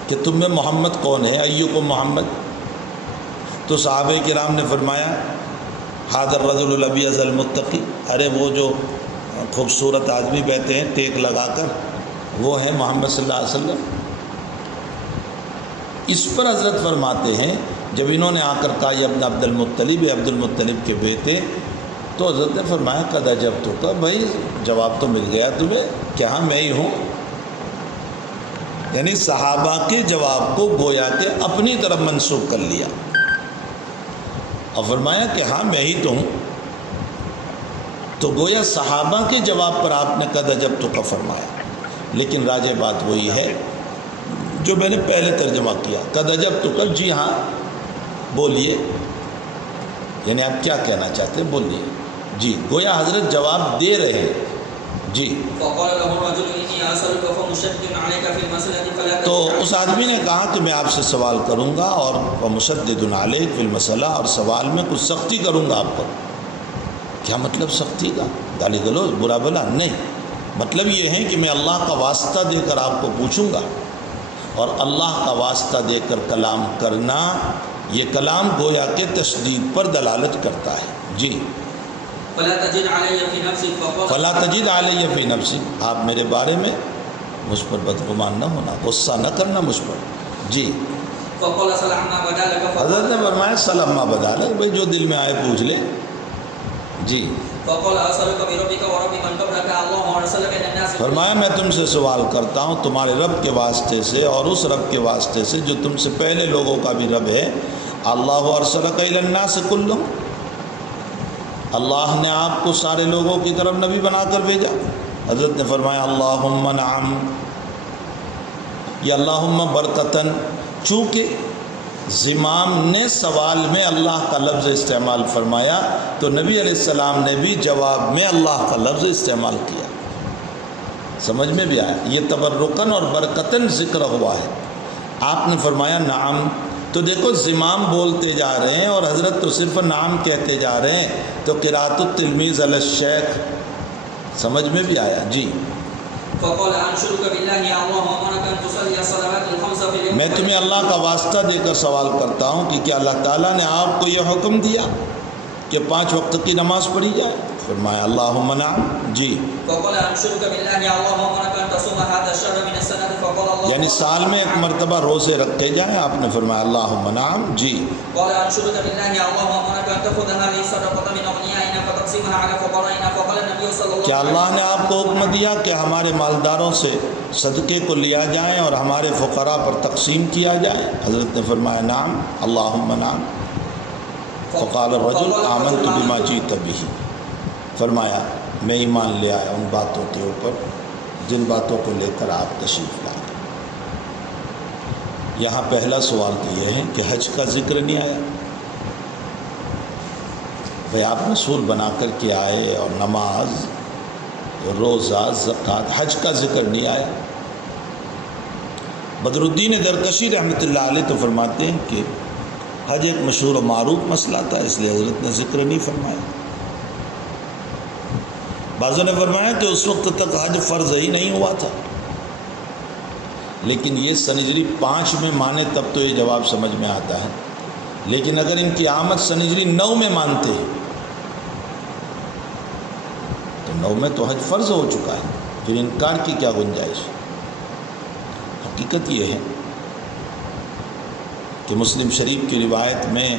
کہ تم میں محمد کون ہے، ایکم محمد، تو صحابہ کرام نے فرمایا ھذا الرجل الابیض المتقی، ارے وہ جو خوبصورت آدمی بیٹھے ہیں ٹیک لگا کر وہ ہے محمد صلی اللہ علیہ وسلم۔ اس پر حضرت فرماتے ہیں جب انہوں نے آ کر کہا یہ ابن عبد المطلب، عبد المطلب کے بیٹے، تو حضرت نے فرمایا قد عجبتک، بھائی جواب تو مل گیا تمہیں کہ ہاں میں ہی ہوں۔ یعنی صحابہ کے جواب کو گویا کہ اپنی طرف منسوخ کر لیا اور فرمایا کہ ہاں میں ہی تو ہوں۔ تو گویا صحابہ کے جواب پر آپ نے قد عجبتک فرمایا، لیکن راجح بات وہی ہے جو میں نے پہلے ترجمہ کیا، قد عجبتک، جی ہاں بولیے، یعنی آپ کیا کہنا چاہتے ہیں بولیے۔ جی گویا حضرت جواب دے رہے ہیں، جی فقال له الرجل إني أسألك فمشدد عليك في المسألة فلا تو تجد اس آدمی نے کہا کہ میں آپ سے سوال کروں گا اور مشدد علیک فی المسئلہ، اور سوال میں کچھ سختی کروں گا آپ پر۔ کیا مطلب سختی کا؟ گالی گلوچ، برا بھلا؟ نہیں، مطلب یہ ہے کہ میں اللہ کا واسطہ دے کر آپ کو پوچھوں گا، اور اللہ کا واسطہ دے کر کلام کرنا، یہ کلام گویا کہ تشدید پر دلالت کرتا ہے۔ جی فلا تجد علي في نفسك فقال فلا تجد علی فی نفسی، آپ میرے بارے میں مجھ پر بدگمان نہ ہونا، غصہ نہ کرنا مجھ پر۔ جی فقال صل عما بدا لك حضرت نے فرمایا صلی اللہ بدا لے، بھائی جو دل میں آئے پوچھ لے۔ جی فقال أسألك بربك ورب من قبلك الله ورسلك إلى الناس فرمایا میں تم سے سوال کرتا ہوں تمہارے رب کے واسطے سے اور اس رب کے واسطے سے جو تم سے پہلے لوگوں کا بھی رب ہے، اللہ ارسلک الی الناس کلہم، اللہ نے آپ کو سارے لوگوں کی طرف نبی بنا کر بھیجا۔ حضرت نے فرمایا اللہم نعم، یہ اللہم برکتاً، چونکہ زمام نے سوال میں اللہ کا لفظ استعمال فرمایا تو نبی علیہ السلام نے بھی جواب میں اللہ کا لفظ استعمال کیا۔ سمجھ میں بھی آیا؟ یہ تبرکاً اور برکتاً ذکر ہوا ہے۔ آپ نے فرمایا نعم، تو دیکھو زمام بولتے جا رہے ہیں اور حضرت تو صرف نعم کہتے جا رہے ہیں، تو قراءۃ التلمیذ علی الشیخ، سمجھ میں بھی آیا؟ جی فقال أنشدك بالله يا الله أمرك أن تصلي الصلوات الخمس في اليوم میں تمہیں اللہ کا واسطہ دے کر سوال کرتا ہوں کہ کیا اللہ تعالیٰ نے آپ کو یہ حکم دیا کہ 5 وقت کی نماز پڑھی جائے؟ فرمایا اللہم نعم۔ جی فقال أنشدك بالله يا الله أمرك أن تصوم هذا الشهر من السنة فقال الله یعنی سال میں ایک مرتبہ روزے رکھے جائیں، آپ نے فرمایا اللہم نعم۔ جی قال أنشدك بالله يا الله أمرك أن تأخذ هذه الصدقة من أغنيائنا فتقسمها على فقرائنا فقال النبي صلى الله کیا عليه اللہ وسلم نے آپ کو حکم دیا کہ ہمارے مالداروں سے صدقے کو لیا جائیں اور ہمارے فقراء پر تقسیم کیا جائے؟ حضرت نے فرمایا نعم اللہم نعم۔ فقال الرجل آمنت بما جئت به، فرمایا میں ایمان لے آیا ان باتوں کے اوپر جن باتوں کو لے کر آپ تشریف لائے۔ یہاں پہلا سوال تو یہ ہے کہ حج کا ذکر نہیں آیا۔ بھئی آپ رسول بنا کر کے آئے اور نماز، روزہ، زکوٰۃ، حج کا ذکر نہیں آیا۔ بدر الدین درکشی رحمۃ اللہ علیہ تو فرماتے ہیں کہ حج ایک مشہور و معروف مسئلہ تھا، اس لیے حضرت نے ذکر نہیں فرمایا۔ بعضوں نے فرمایا کہ اس وقت تک حج فرض ہی نہیں ہوا تھا، لیکن یہ سنہجری 5 میں مانے تب تو یہ جواب سمجھ میں آتا ہے، لیکن اگر ان کی آمد سنہجری 9 میں مانتے ہیں تو 9 میں تو حج فرض ہو چکا ہے، پھر انکار کی کیا گنجائش؟ حقیقت یہ ہے کہ مسلم شریف کی روایت میں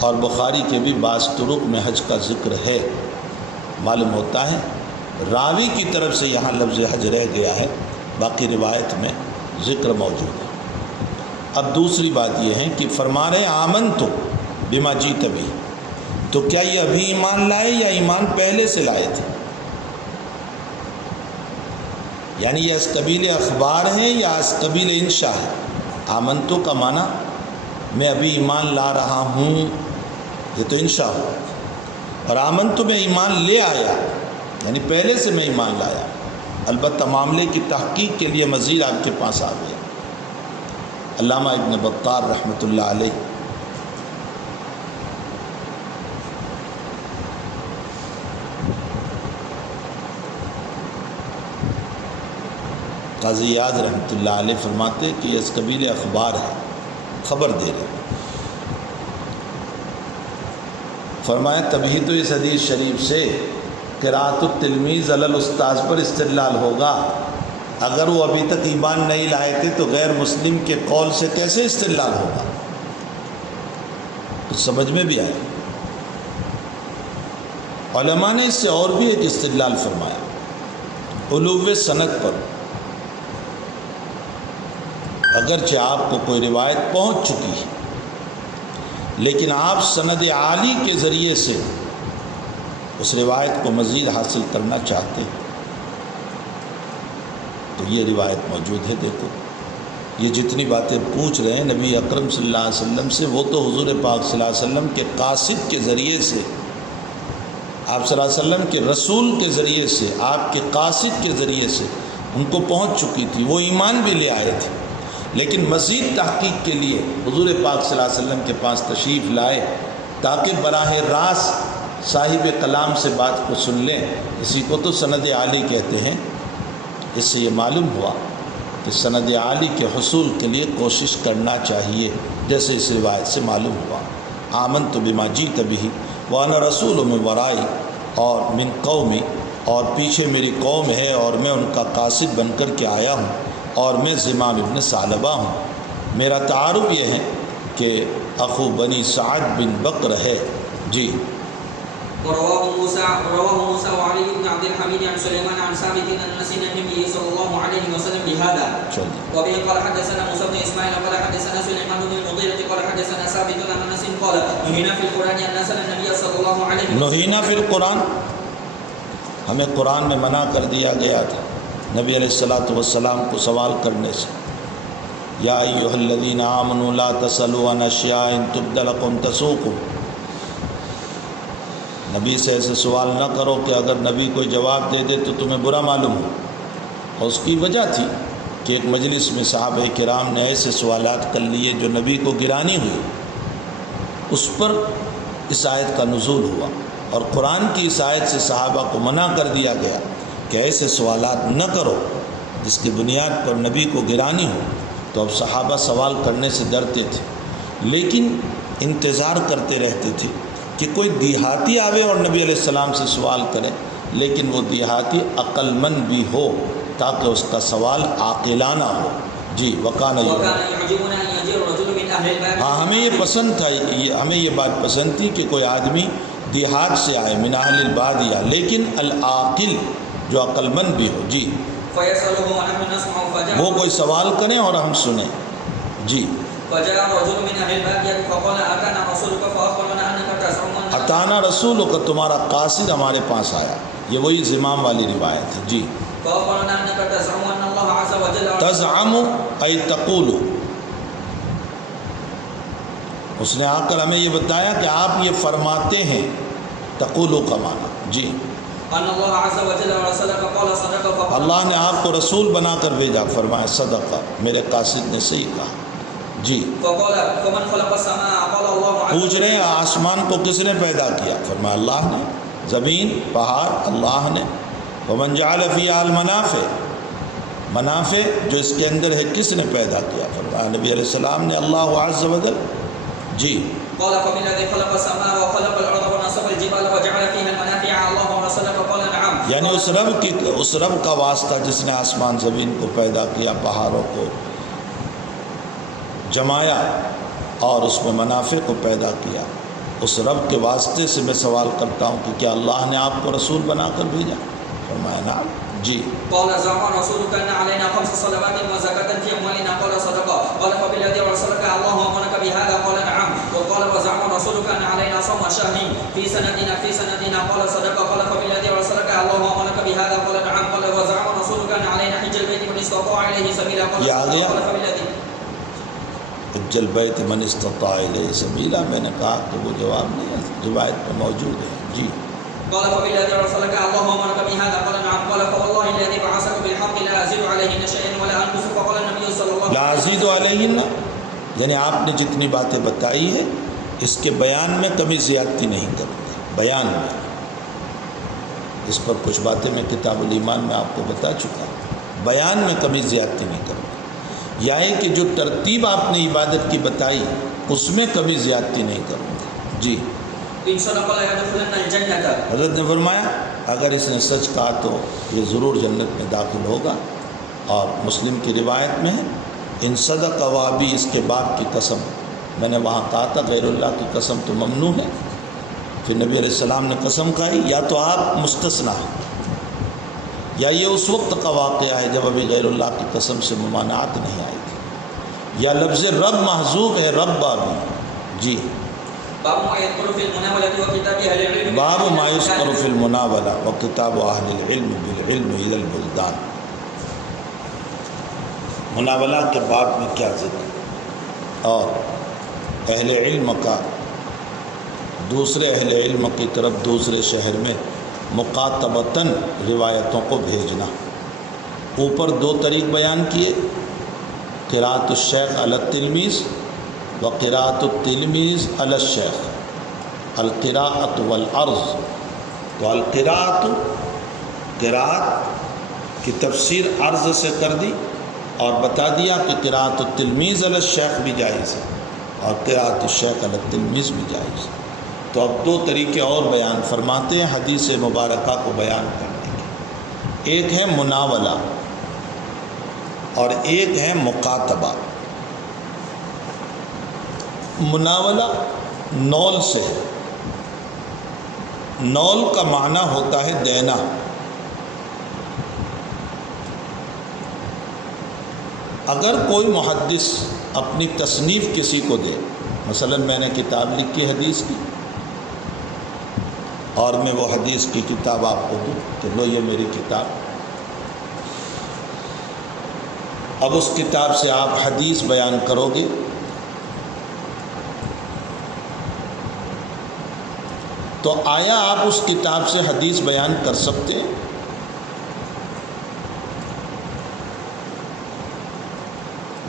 اور بخاری کے بھی بعض طرق میں حج کا ذکر ہے۔ معلوم ہوتا ہے راوی کی طرف سے یہاں لفظ حج رہ گیا ہے، باقی روایت میں ذکر موجود ہے۔ اب دوسری بات یہ ہے کہ فرما رہے آمنت بما جئت بہ، تو کیا یہ ابھی ایمان لائے یا ایمان پہلے سے لائے تھے؟ یعنی یہ اس قبیل اخبار ہیں یا اس قبیل انشاء ہے؟ آمنتو کا معنی میں ابھی ایمان لا رہا ہوں، یہ تو انشاء ہو، اور آمنتو میں ایمان لے آیا یعنی پہلے سے میں ایمان لایا، البتہ معاملے کی تحقیق کے لیے مزید آپ کے پاس آ گیا۔ علامہ ابن بطال رحمۃ اللہ علیہ قاضی یاد رحمۃ اللہ علیہ فرماتے کہ یہ اس قبیل اخبار ہے، خبر دے رہے۔ فرمایا تبھی تو اس حدیث شریف سے قراءۃ التلمیذ علی الاستاذ پر استدلال ہوگا۔ اگر وہ ابھی تک ایمان نہیں لائے تھے تو غیر مسلم کے قول سے کیسے استدلال ہوگا؟ کچھ سمجھ میں بھی آیا۔ علماء نے اس سے اور بھی ایک استدلال فرمایا، علو سند پر۔ اگرچہ آپ کو کوئی روایت پہنچ چکی ہے لیکن آپ سند عالی کے ذریعے سے اس روایت کو مزید حاصل کرنا چاہتے ہیں تو یہ روایت موجود ہے۔ دیکھو یہ جتنی باتیں پوچھ رہے ہیں نبی اکرم صلی اللہ علیہ وسلم سے، وہ تو حضور پاک صلی اللہ علیہ وسلم کے قاصد کے ذریعے سے آپ صلی اللہ علیہ وسلم کے رسول کے ذریعے سے، آپ کے قاصد کے ذریعے سے ان کو پہنچ چکی تھی، وہ ایمان بھی لے آئے تھے، لیکن مزید تحقیق کے لیے حضور پاک صلی اللہ علیہ وسلم کے پاس تشریف لائے تاکہ براہ راست صاحب کلام سے بات کو سن لیں۔ اسی کو تو سند عالی کہتے ہیں۔ اس سے یہ معلوم ہوا کہ سند عالی کے حصول کے لیے کوشش کرنا چاہیے، جیسے اس روایت سے معلوم ہوا۔ آمنت بما جئت بہ وانا رسول من ورائی اور من قومی، اور پیچھے میری قوم ہے اور میں ان کا قاصد بن کر کے آیا ہوں، اور میں زمام ابن ثعلبہ ہوں۔ میرا تعارف یہ ہے کہ اخو بنی سعد بن بکر ہے۔ جی ورواه موسى وعلي بن عبد الحميد عن سليمان عن ثابت عن انس النبي صلى الله عليه وسلم بهذا. وبه قال حدثنا موسى بن اسماعيل قال حدثنا سليمان بن المغيرة قال حدثنا ثابت عن انس قال نهينا في القرآن ان نسأل النبي صلى الله عليه وسلم. نهينا في القرآن، ہمیں قرآن میں منع کر دیا گیا تھا نبی علیہ الصلوۃ والسلام کو سوال کرنے سے۔ یا ایھا الذین آمنوا لا تسألوا عن اشیاء ان تبد لکم تسؤکم، نبی سے ایسے سوال نہ کرو کہ اگر نبی کوئی جواب دے دے تو تمہیں برا معلوم ہو۔ اور اس کی وجہ تھی کہ ایک مجلس میں صحابہ کرام نے ایسے سوالات کر لیے جو نبی کو گرانی ہوئی، اس پر اس آیت کا نزول ہوا، اور قرآن کی اس آیت سے صحابہ کو منع کر دیا گیا کہ ایسے سوالات نہ کرو جس کی بنیاد پر نبی کو گرانی ہو۔ تو اب صحابہ سوال کرنے سے ڈرتے تھے، لیکن انتظار کرتے رہتے تھے کہ کوئی دیہاتی آوے اور نبی علیہ السلام سے سوال کرے، لیکن وہ دیہاتی عقل مند بھی ہو تاکہ اس کا سوال عاقلانہ ہو۔ جی وکان ہاں ہمیں یہ پسند تھا، ہمیں یہ بات پسند تھی کہ کوئی آدمی دیہات سے آئے، من اہل البادیہ، لیکن العاقل جو عقل مند بھی ہو۔ جی وہ کوئی سوال کریں اور ہم سنیں۔ جی اتانا رسول کا تمہارا قاصد ہمارے پاس آیا، یہ وہی زمام والی روایت ہے۔ جی تزعم ای تقول، اس نے آ کر ہمیں یہ بتایا کہ آپ یہ فرماتے ہیں، تقولو کا معنی۔ جی اللہ نے آپ کو رسول بنا کر بھیجا، فرمایا صدقہ، میرے قاصد نے صحیح کہا۔ جی پوچھ رہے ہیں آسمان کو کس نے پیدا کیا؟ فرمایا اللہ نے، زمین پہاڑ اللہ نے۔ ومن جعل فیہا المنافع، منافع جو اس کے اندر ہے کس نے پیدا کیا؟ فرمایا نبی علیہ السلام نے، اللہ عز و جل۔ جی یعنی اس رب کا واسطہ جس نے آسمان زمین کو پیدا کیا، پہاڑوں کو جمایا اور اس میں منافع کو پیدا کیا، اس رب کے واسطے سے میں سوال کرتا ہوں کہ کیا اللہ نے آپ کو رسول بنا کر بھیجا؟ فرمایا نعم۔ جی قال زعم رسولك ان علينا 5 صلوات وزكاة في اموالنا قال صدقه قال فبالذي ارسلك الله امرك بهذا قال نعم وقال وزعم رسولك ان علينا صوم شهر في سنتنا قال صدقه قال فبالذي ارسلك الله امرك بهذا قال نعم قال وزعم رسولك ان علينا حج البيت من استطاع اليه سبيلا قال فبالذي حج البیت من استطاع الیہ سبیلا، میں نے کہا کہ وہ جواب نہیں ہے، روایت میں موجود ہے۔ جی قال فبالذي ارسلك الله امرك بهذا قال نعم قال فوالله الذي بعثك بالحق لا ازيد عليهن شيئا ولا انقص فقال النبي صلى الله عليه وسلم لا ازيد علیہن، یعنی آپ نے جتنی باتیں بتائی ہے اس کے بیان میں کمی زیادتی نہیں کروں گا، بیان میں۔ اس پر کچھ باتیں میں کتاب الایمان میں آپ کو بتا چکا ہوں، بیان میں کمی زیادتی نہیں کروں گا، یعنی کہ جو ترتیب آپ نے عبادت کی بتائی اس میں کمی زیادتی نہیں کروں گا۔ جی حضرت نے فرمایا اگر اس نے سچ کہا تو یہ ضرور جنت میں داخل ہوگا، اور مسلم کی روایت میں ہے ان صدق وابی، اس کے باپ کی قسم، میں نے وہاں کہا تھا غیر اللہ کی قسم تو ممنوع ہے، پھر نبی علیہ السلام نے قسم کھائی، یا تو آپ مستثنا، یا یہ اس وقت کا واقعہ ہے جب ابھی غیر اللہ کی قسم سے ممانعت نہیں آئی تھی، یا لفظ رب محذوف ہے، رب بھی۔ جی باب ما يذكر في المناولة وكتاب أهل العلم، باب ما يذكر في المناولة وكتاب أهل العلم بالعلم إلى البلدان۔ مناولہ کے باب میں کیا ذکر اور اہل علم کا دوسرے اہل علم کی طرف دوسرے شہر میں مقاتبتاً روایتوں کو بھیجنا۔ اوپر دو طریق بیان کیے، قراءۃ الشیخ علی التلمیذ و قراءۃ التلمیذ علی الشیخ، القراءۃ والعرض۔ تو القراءۃ، قراءت کی تفسیر عرض سے کر دی اور بتا دیا کہ قراءۃ التلمیذ علی الشیخ بھی جائز ہے اور قراءۃ الشیخ علی التلمیذ بھی جائز ہے۔ تو اب دو طریقے اور بیان فرماتے ہیں حدیث مبارکہ کو بیان کرنے کے، ایک ہے مناولہ اور ایک ہے مقاتبہ۔ مناولہ نول سے ہے، نول کا معنی ہوتا ہے دینا۔ اگر کوئی محدث اپنی تصنیف کسی کو دے، مثلا میں نے کتاب لکھی حدیث کی اور میں وہ حدیث کی کتاب آپ کو دوں کہ لو یہ میری کتاب، اب اس کتاب سے آپ حدیث بیان کرو گے، تو آیا آپ اس کتاب سے حدیث بیان کر سکتے ہیں؟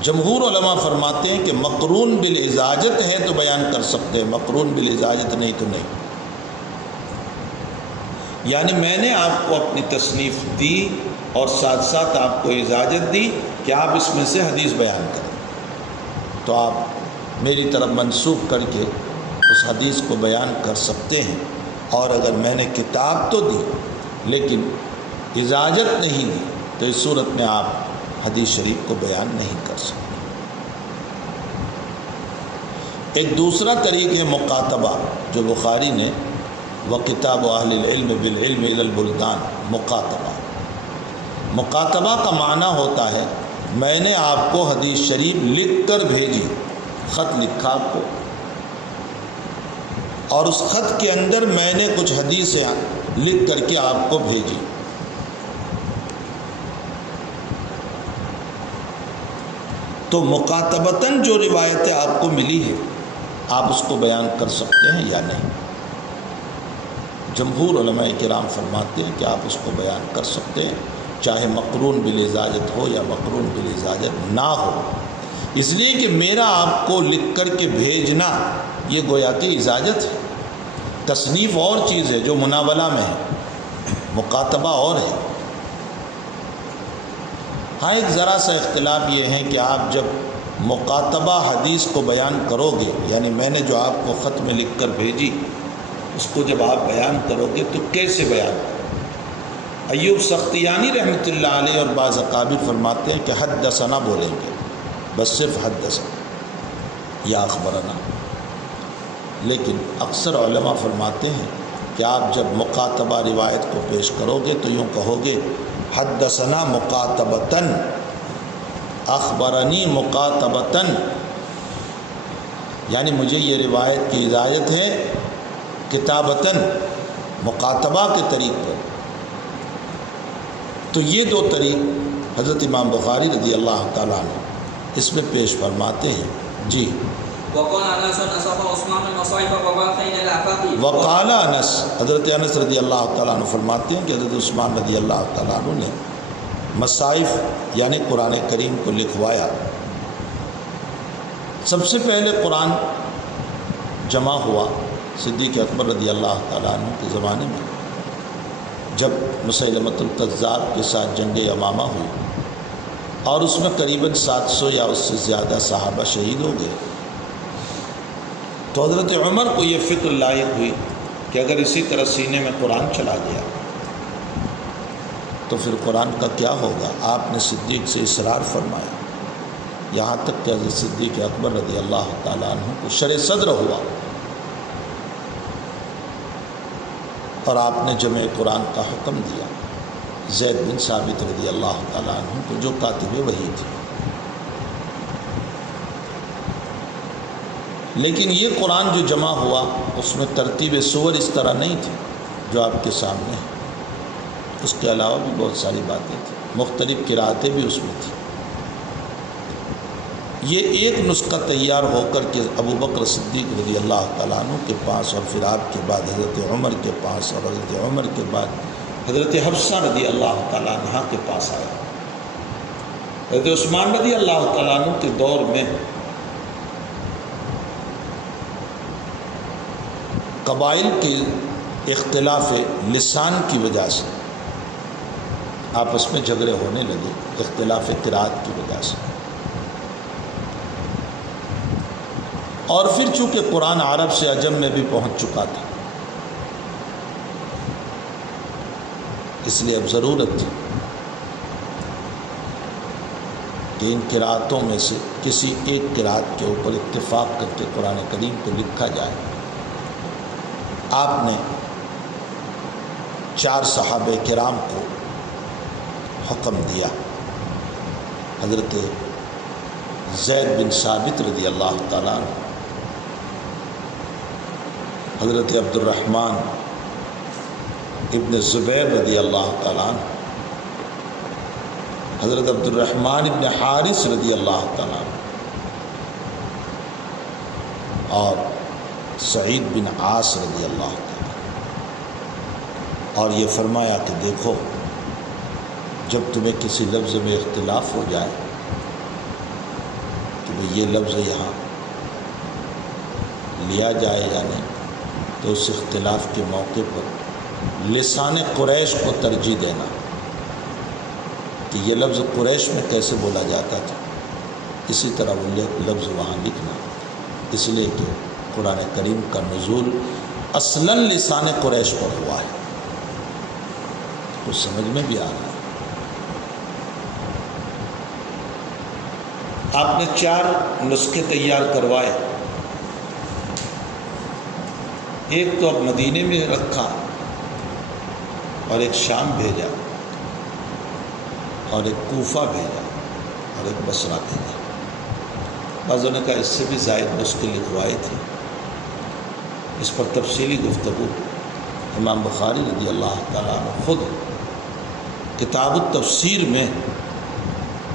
جمہور علماء فرماتے ہیں کہ مقرون بالاجازت ہے تو بیان کر سکتے ہیں، مقرون بالاجازت نہیں تو نہیں۔ یعنی میں نے آپ کو اپنی تصنیف دی اور ساتھ ساتھ آپ کو اجازت دی کہ آپ اس میں سے حدیث بیان کریں، تو آپ میری طرف منسوب کر کے اس حدیث کو بیان کر سکتے ہیں۔ اور اگر میں نے کتاب تو دی لیکن اجازت نہیں دی تو اس صورت میں آپ حدیث شریف کو بیان نہیں کر سکتے۔ ایک دوسرا طریق ہے مقاتبہ، جو بخاری نے وَكِتَابُ أَهْلِ الْعِلْمِ بِالْعِلْمِ إِلَى الْبُلْدَانِ، مقاتبہ کا معنی ہوتا ہے میں نے آپ کو حدیث شریف لکھ کر بھیجی، خط لکھا آپ کو اور اس خط کے اندر میں نے کچھ حدیثیں لکھ کر کے آپ کو بھیجی۔ تو مقاتبتاً جو روایتیں آپ کو ملی ہے آپ اس کو بیان کر سکتے ہیں یا نہیں؟ جمہور علماء کرام فرماتے ہیں کہ آپ اس کو بیان کر سکتے ہیں، چاہے مقرون بالاجازت ہو یا مقرون بالاجازت نہ ہو، اس لیے کہ میرا آپ کو لکھ کر کے بھیجنا یہ گویا کہ اجازت ہے۔ تصنیف اور چیز ہے جو مناولہ میں ہے، مقاتبہ اور ہے۔ ہاں ایک ذرا سا اختلاف یہ ہے کہ آپ جب مقاتبہ حدیث کو بیان کرو گے، یعنی میں نے جو آپ کو خط میں لکھ کر بھیجی اس کو جب آپ بیان کرو گے تو کیسے بیان کرو؟ ایوب سختیانی رحمۃ اللہ علیہ اور بعض اکابر فرماتے ہیں کہ حدثنا بولیں گے، بس صرف حدثنا یا اخبرنا، لیکن اکثر علماء فرماتے ہیں کہ آپ جب مقاتبہ روایت کو پیش کرو گے تو یوں کہو گے حدثنا مقاتبتاً، اخبرنی مقاتبتاً، یعنی مجھے یہ روایت کی اجازت ہے کتابتاً، مقاتبہ کے طریق پر۔ تو یہ دو طریق حضرت امام بخاری رضی اللہ تعالیٰ عنہ اس میں پیش فرماتے ہیں۔ جی وقال انس، حضرت انس رضی اللہ تعالیٰ عنہ فرماتے ہیں کہ حضرت عثمان رضی اللہ تعالیٰ عنہ نے مصائف یعنی قرآن کریم کو لکھوایا۔ سب سے پہلے قرآن جمع ہوا صدیق اکبر رضی اللہ تعالیٰ عنہ کے زمانے میں، جب مسیلمۃ الکذاب کے ساتھ جنگ یمامہ ہوئی اور اس میں قریباً 700 یا اس سے زیادہ صحابہ شہید ہو گئے، تو حضرت عمر کو یہ فکر لاحق ہوئی کہ اگر اسی طرح سینے میں قرآن چلا گیا تو پھر قرآن کا کیا ہوگا۔ آپ نے صدیق سے اصرار فرمایا، یہاں تک کہ حضرت صدیق اکبر رضی اللہ تعالیٰ عنہ کو شرح صدر ہوا اور آپ نے جمع قرآن کا حکم دیا زید بن ثابت رضی اللہ تعالیٰ عنہ کو، جو کاتب وحی تھے۔ لیکن یہ قرآن جو جمع ہوا اس میں ترتیب سور اس طرح نہیں تھی جو آپ کے سامنے ہے، اس کے علاوہ بھی بہت ساری باتیں تھیں، مختلف قرأتیں بھی اس میں تھیں۔ یہ ایک نسخہ تیار ہو کر کے ابو بکر صدیق رضی اللہ تعالیٰ عنہ کے پاس، اور پھر آپ کے بعد حضرت عمر کے پاس، اور حضرت عمر کے بعد حضرت حفصہ رضی اللہ تعالیٰ عنہ کے پاس آیا۔ حضرت عثمان رضی اللہ تعالیٰ عنہ کے دور میں قبائل کے اختلاف لسان کی وجہ سے آپس میں جھگڑے ہونے لگے، اختلاف قرات کی وجہ سے، اور پھر چونکہ قرآن عرب سے عجم میں بھی پہنچ چکا تھا، اس لیے اب ضرورت تھی کہ ان قراتوں میں سے کسی ایک قرات کے اوپر اتفاق کر کے قرآن کریم کو لکھا جائے۔ آپ نے 4 صحابہ کرام کو حکم دیا، حضرت زید بن ثابت رضی اللہ تعالیٰ عنہ، حضرت عبد الرحمن ابن زبیر رضی اللہ تعالیٰ عنہ، حضرت عبد الرحمن ابن حارث رضی اللہ تعالیٰ عنہ، اور سعید بن عاص رضی اللہ تعالیٰ عنہ، اور یہ فرمایا کہ دیکھو جب تمہیں کسی لفظ میں اختلاف ہو جائے کہ بھئی یہ لفظ یہاں لیا جائے یا نہیں، تو اس اختلاف کے موقع پر لسان قریش کو ترجیح دینا کہ یہ لفظ قریش میں کیسے بولا جاتا تھا، اسی طرح وہ لفظ وہاں لکھنا، اس لیے کہ قرآن کریم کا نزول اصلاً لسان قریش پر ہوا ہے۔ کچھ سمجھ میں بھی آ رہا ہے۔ آپ نے 4 نسخے تیار کروائے، ایک تو اب مدینے میں رکھا، اور ایک شام بھیجا، اور ایک کوفہ بھیجا، اور ایک بصرہ بھیجا۔ بعضوں نے کہا اس سے بھی زائد نسخے لکھوائے تھے، اس پر تفصیلی گفتگو امام بخاری رضی اللہ تعالیٰ عنہ خود کتاب التفسیر میں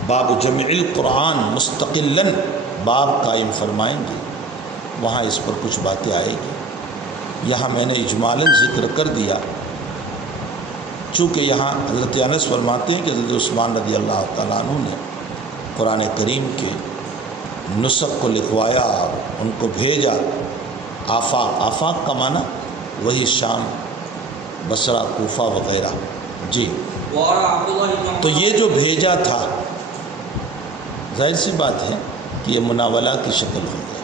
باب جمع القرآن مستقلاً باب قائم فرمائیں گے، وہاں اس پر کچھ باتیں آئے گی۔ یہاں میں نے اجمالاً ذکر کر دیا، چونکہ یہاں حضرت انس فرماتے ہیں کہ حضرت عثمان رضی اللہ تعالیٰ عنہ نے قرآن کریم کے نسخ کو لکھوایا اور ان کو بھیجا آفاق کا معنی وہی شام، بصرہ، کوفہ وغیرہ۔ جی، تو یہ جو بھیجا تھا، ظاہر سی بات ہے کہ یہ مناولہ کی شکل ہو گیا۔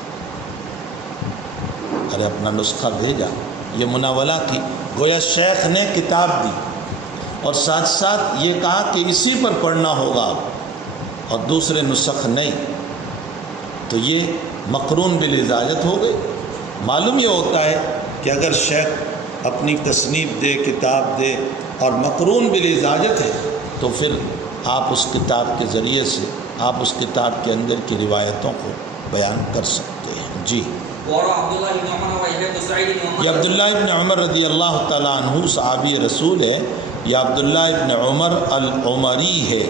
ارے اپنا نسخہ بھیجا، یہ مناولہ کی، گویا شیخ نے کتاب دی اور ساتھ ساتھ یہ کہا کہ اسی پر پڑھنا ہوگا اور دوسرے نسخ نہیں، تو یہ مقرون بالاجازت ہو گئی۔ معلوم یہ ہوتا ہے کہ اگر شیخ اپنی تصنیف دے، کتاب دے اور مقرون بالاجازت ہے، تو پھر آپ اس کتاب کے ذریعے سے آپ اس کتاب کے اندر کی روایتوں کو بیان کر سکتے ہیں۔ جی، یہ عبداللہ ابن عمر رضی اللہ تعالیٰ عنہ صحابی رسول ہے، یا عبداللہ ابن عمر العمری ہے۔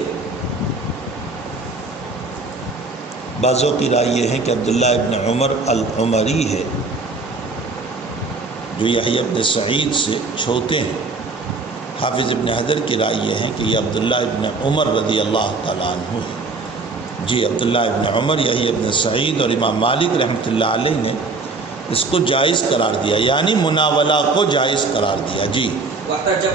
بعضوں کی رائے یہ ہے کہ عبداللہ ابن عمر العمری ہے، جو یحییٰ ابن سعید سے چھوٹے ہیں۔ حافظ ابن حجر کی رائے یہ ہے کہ یہ عبداللہ ابن عمر رضی اللہ تعالیٰ عنہ ہے۔ جی، عبداللہ ابن عمر، یحییٰ ابن سعید اور امام مالک رحمۃ اللہ علیہ نے اس کو جائز قرار دیا، یعنی مناولہ کو جائز قرار دیا۔ جی، واحتج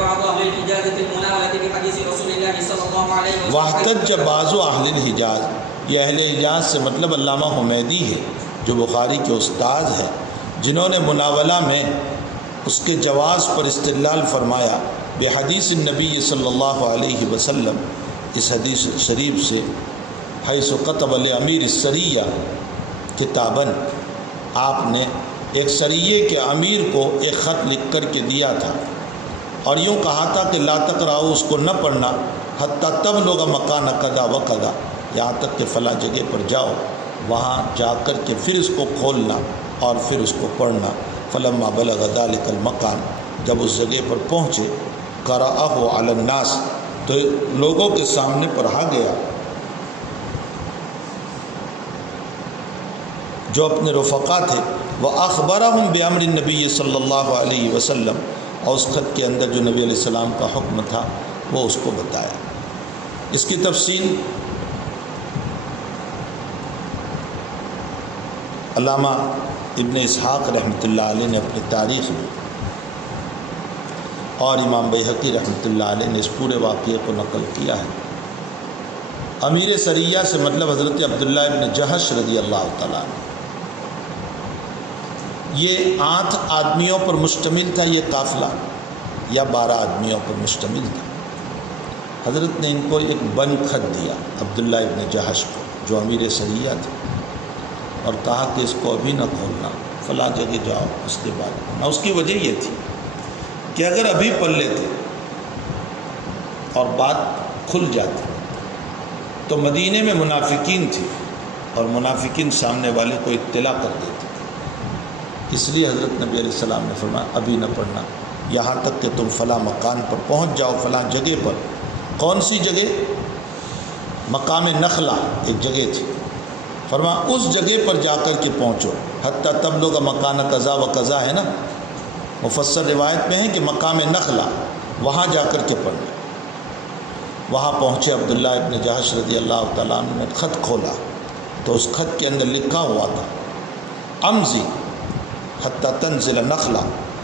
بعض اہل الحجاز، یہ اہل حجاز سے مطلب علامہ حمیدی ہے جو بخاری کے استاد ہے، جنہوں نے مناولہ میں اس کے جواز پر استدلال فرمایا بحدیث النبی صلی اللہ علیہ وسلم، اس حدیث شریف سے، حیث کتب لامیر السریہ کتاباً، آپ نے ایک سریے کے امیر کو ایک خط لکھ کر کے دیا تھا اور یوں کہا تھا کہ لا تقرأوا، اس کو نہ پڑھنا، حتیٰ تبلغ مکان قضا و قضا، یہاں تک کہ فلاں جگہ پر جاؤ، وہاں جا کر کے پھر اس کو کھولنا اور پھر اس کو پڑھنا۔ فلما بلغ ذلك المکان، جب اس جگہ پر پہنچے، قرأہ علی الناس، تو لوگوں کے سامنے پڑھا گیا۔ جو اپنے رفقا تھے، وَأَخْبَرَهُمْ بِأَمْرِ النَّبِيِّ صلی اللہ علیہ وسلم، اور اس خط کے اندر جو نبی علیہ السلام کا حکم تھا وہ اس کو بتایا۔ اس کی تفصیل علامہ ابن اسحاق رحمۃ اللہ علیہ نے اپنی تاریخ میں، اور امام بیہقی رحمۃ اللہ علیہ نے اس پورے واقعے کو نقل کیا ہے۔ امیر سریہ سے مطلب حضرت عبداللہ ابن جہش رضی اللہ تعالیٰ عنہ۔ یہ 8 آدمیوں پر مشتمل تھا یہ قافلہ، یا 12 آدمیوں پر مشتمل تھا۔ حضرت نے ان کو ایک بند خط دیا عبداللہ ابن جہش کو، جو امیر سریہ تھے، اور کہا کہ اس کو ابھی نہ کھولنا، فلاں جگہ جاؤ اس کے بعد کھولنا۔ اس کی وجہ یہ تھی کہ اگر ابھی پڑھ لیتے اور بات کھل جاتی تو مدینے میں منافقین تھی، اور منافقین سامنے والے کو اطلاع کر دیتے۔ اس لیے حضرت نبی علیہ السلام نے فرمایا ابھی نہ پڑھنا، یہاں تک کہ تم فلاں مکان پر پہنچ جاؤ، فلاں جگہ پر۔ کون سی جگہ؟ مقام نخلا ایک جگہ تھی، فرمایا اس جگہ پر جا کر کے پہنچو، حتیٰ تب لوگ مکان قضا و قضا ہے نا، مفسر روایت میں ہے کہ مقام نخلا، وہاں جا کر کے پڑھنا۔ وہاں پہنچے عبداللہ ابن جہش رضی اللہ تعالیٰ عنہ نے خط کھولا تو اس خط کے اندر لکھا ہوا تھا امضی حتی تنزل نخلا،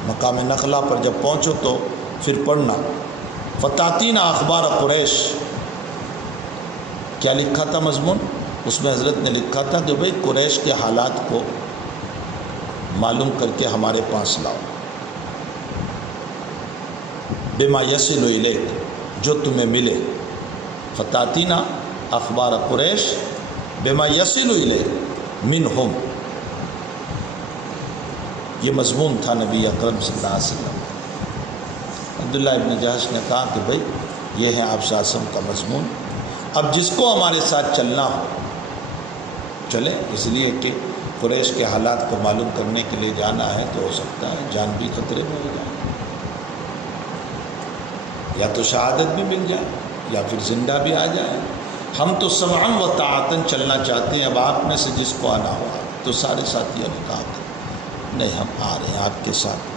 مقام نخلا پر جب پہنچو تو پھر پڑھنا، فتاتین اخبار قریش۔ کیا لکھا تھا مضمون؟ اس میں حضرت نے لکھا تھا کہ بھئی قریش کے حالات کو معلوم کر کے ہمارے پاس لاؤ، بما یصل الیک، جو تمہیں ملے، فتاتین اخبار قریش بما یصل الیک منہم۔ یہ مضمون تھا نبی اکرم صلی اللہ علیہ وسلم۔ عبداللہ ابن جہش نے کہا کہ بھئی یہ ہے آپ شاسم کا مضمون، اب جس کو ہمارے ساتھ چلنا ہو چلے، اس لیے کہ قریش کے حالات کو معلوم کرنے کے لیے جانا ہے تو ہو سکتا ہے جان بھی خطرے میں ہو جائے، یا تو شہادت بھی مل جائے یا پھر زندہ بھی آ جائے۔ ہم تو سمعاً و طاعتاً چلنا چاہتے ہیں، اب آپ میں سے جس کو آنا ہوا۔ تو سارے ساتھیوں نے کہا کہ نہیں ہم آ رہے ہیں آپ کے ساتھ۔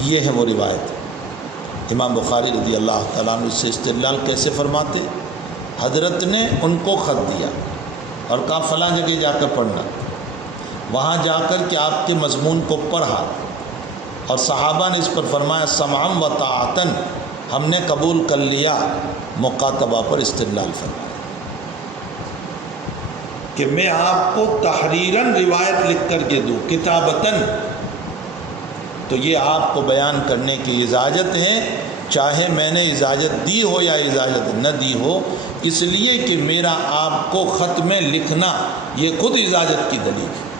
یہ ہے وہ روایت۔ امام بخاری رضی اللہ تعالیٰ عنہ اس سے استدلال کیسے فرماتے؟ حضرت نے ان کو خط دیا اور کہا فلاں جگہ جا کر پڑھنا، وہاں جا کر کے آپ کے مضمون کو پڑھا، اور صحابہ نے اس پر فرمایا سمعاً و طاعتاً، ہم نے قبول کر لیا۔ مقاتبہ پر استدلال فرمایا کہ میں آپ کو تحریراً روایت لکھ کر کے دوں، کتابتاً، تو یہ آپ کو بیان کرنے کی اجازت ہے، چاہے میں نے اجازت دی ہو یا اجازت نہ دی ہو، اس لیے کہ میرا آپ کو خط میں لکھنا یہ خود اجازت کی دلیل ہے۔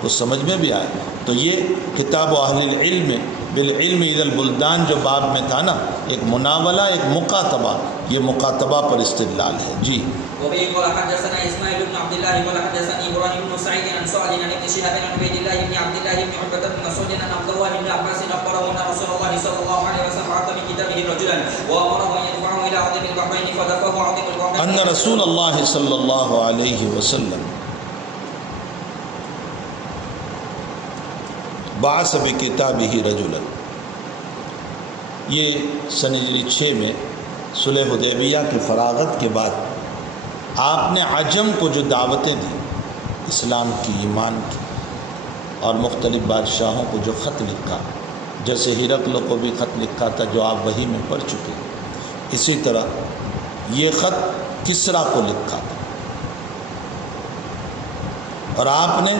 کچھ سمجھ میں بھی آئے تو یہ کتاب و اہل العلم بالعلم اذا البلدان جو باب میں تھا نا، ایک مناولہ ایک مقاتبہ، یہ مقاتبہ پر استدلال ہے۔ جی وبه قال حدثنا اسماعيل بن عبد الله قال حدثني ابراهيم بن سعيد عن سعد عن ابن شهاب عن عبيد الله بن عبد الله بن عتبة بن مسعود عن عبد الله بن عباس اخبره ان رسول الله صلى الله عليه وسلم بعث بكتابه رجلا وامره ان يدفعه الى عظيم البحرين فدفعه عظيم البحرين ان رسول اللہ صلی اللہ علیہ وسلم بعث بکتابہ رجلا، یہ سن ہجری 6 میں صلح حدیبیہ کی فراغت کے بعد آپ نے عجم کو جو دعوتیں دی اسلام کی، ایمان کی، اور مختلف بادشاہوں کو جو خط لکھا، جیسے ہرقل کو بھی خط لکھا تھا جو آپ وحی میں پڑھ چکے، اسی طرح یہ خط کسریٰ کو لکھا تھا، اور آپ نے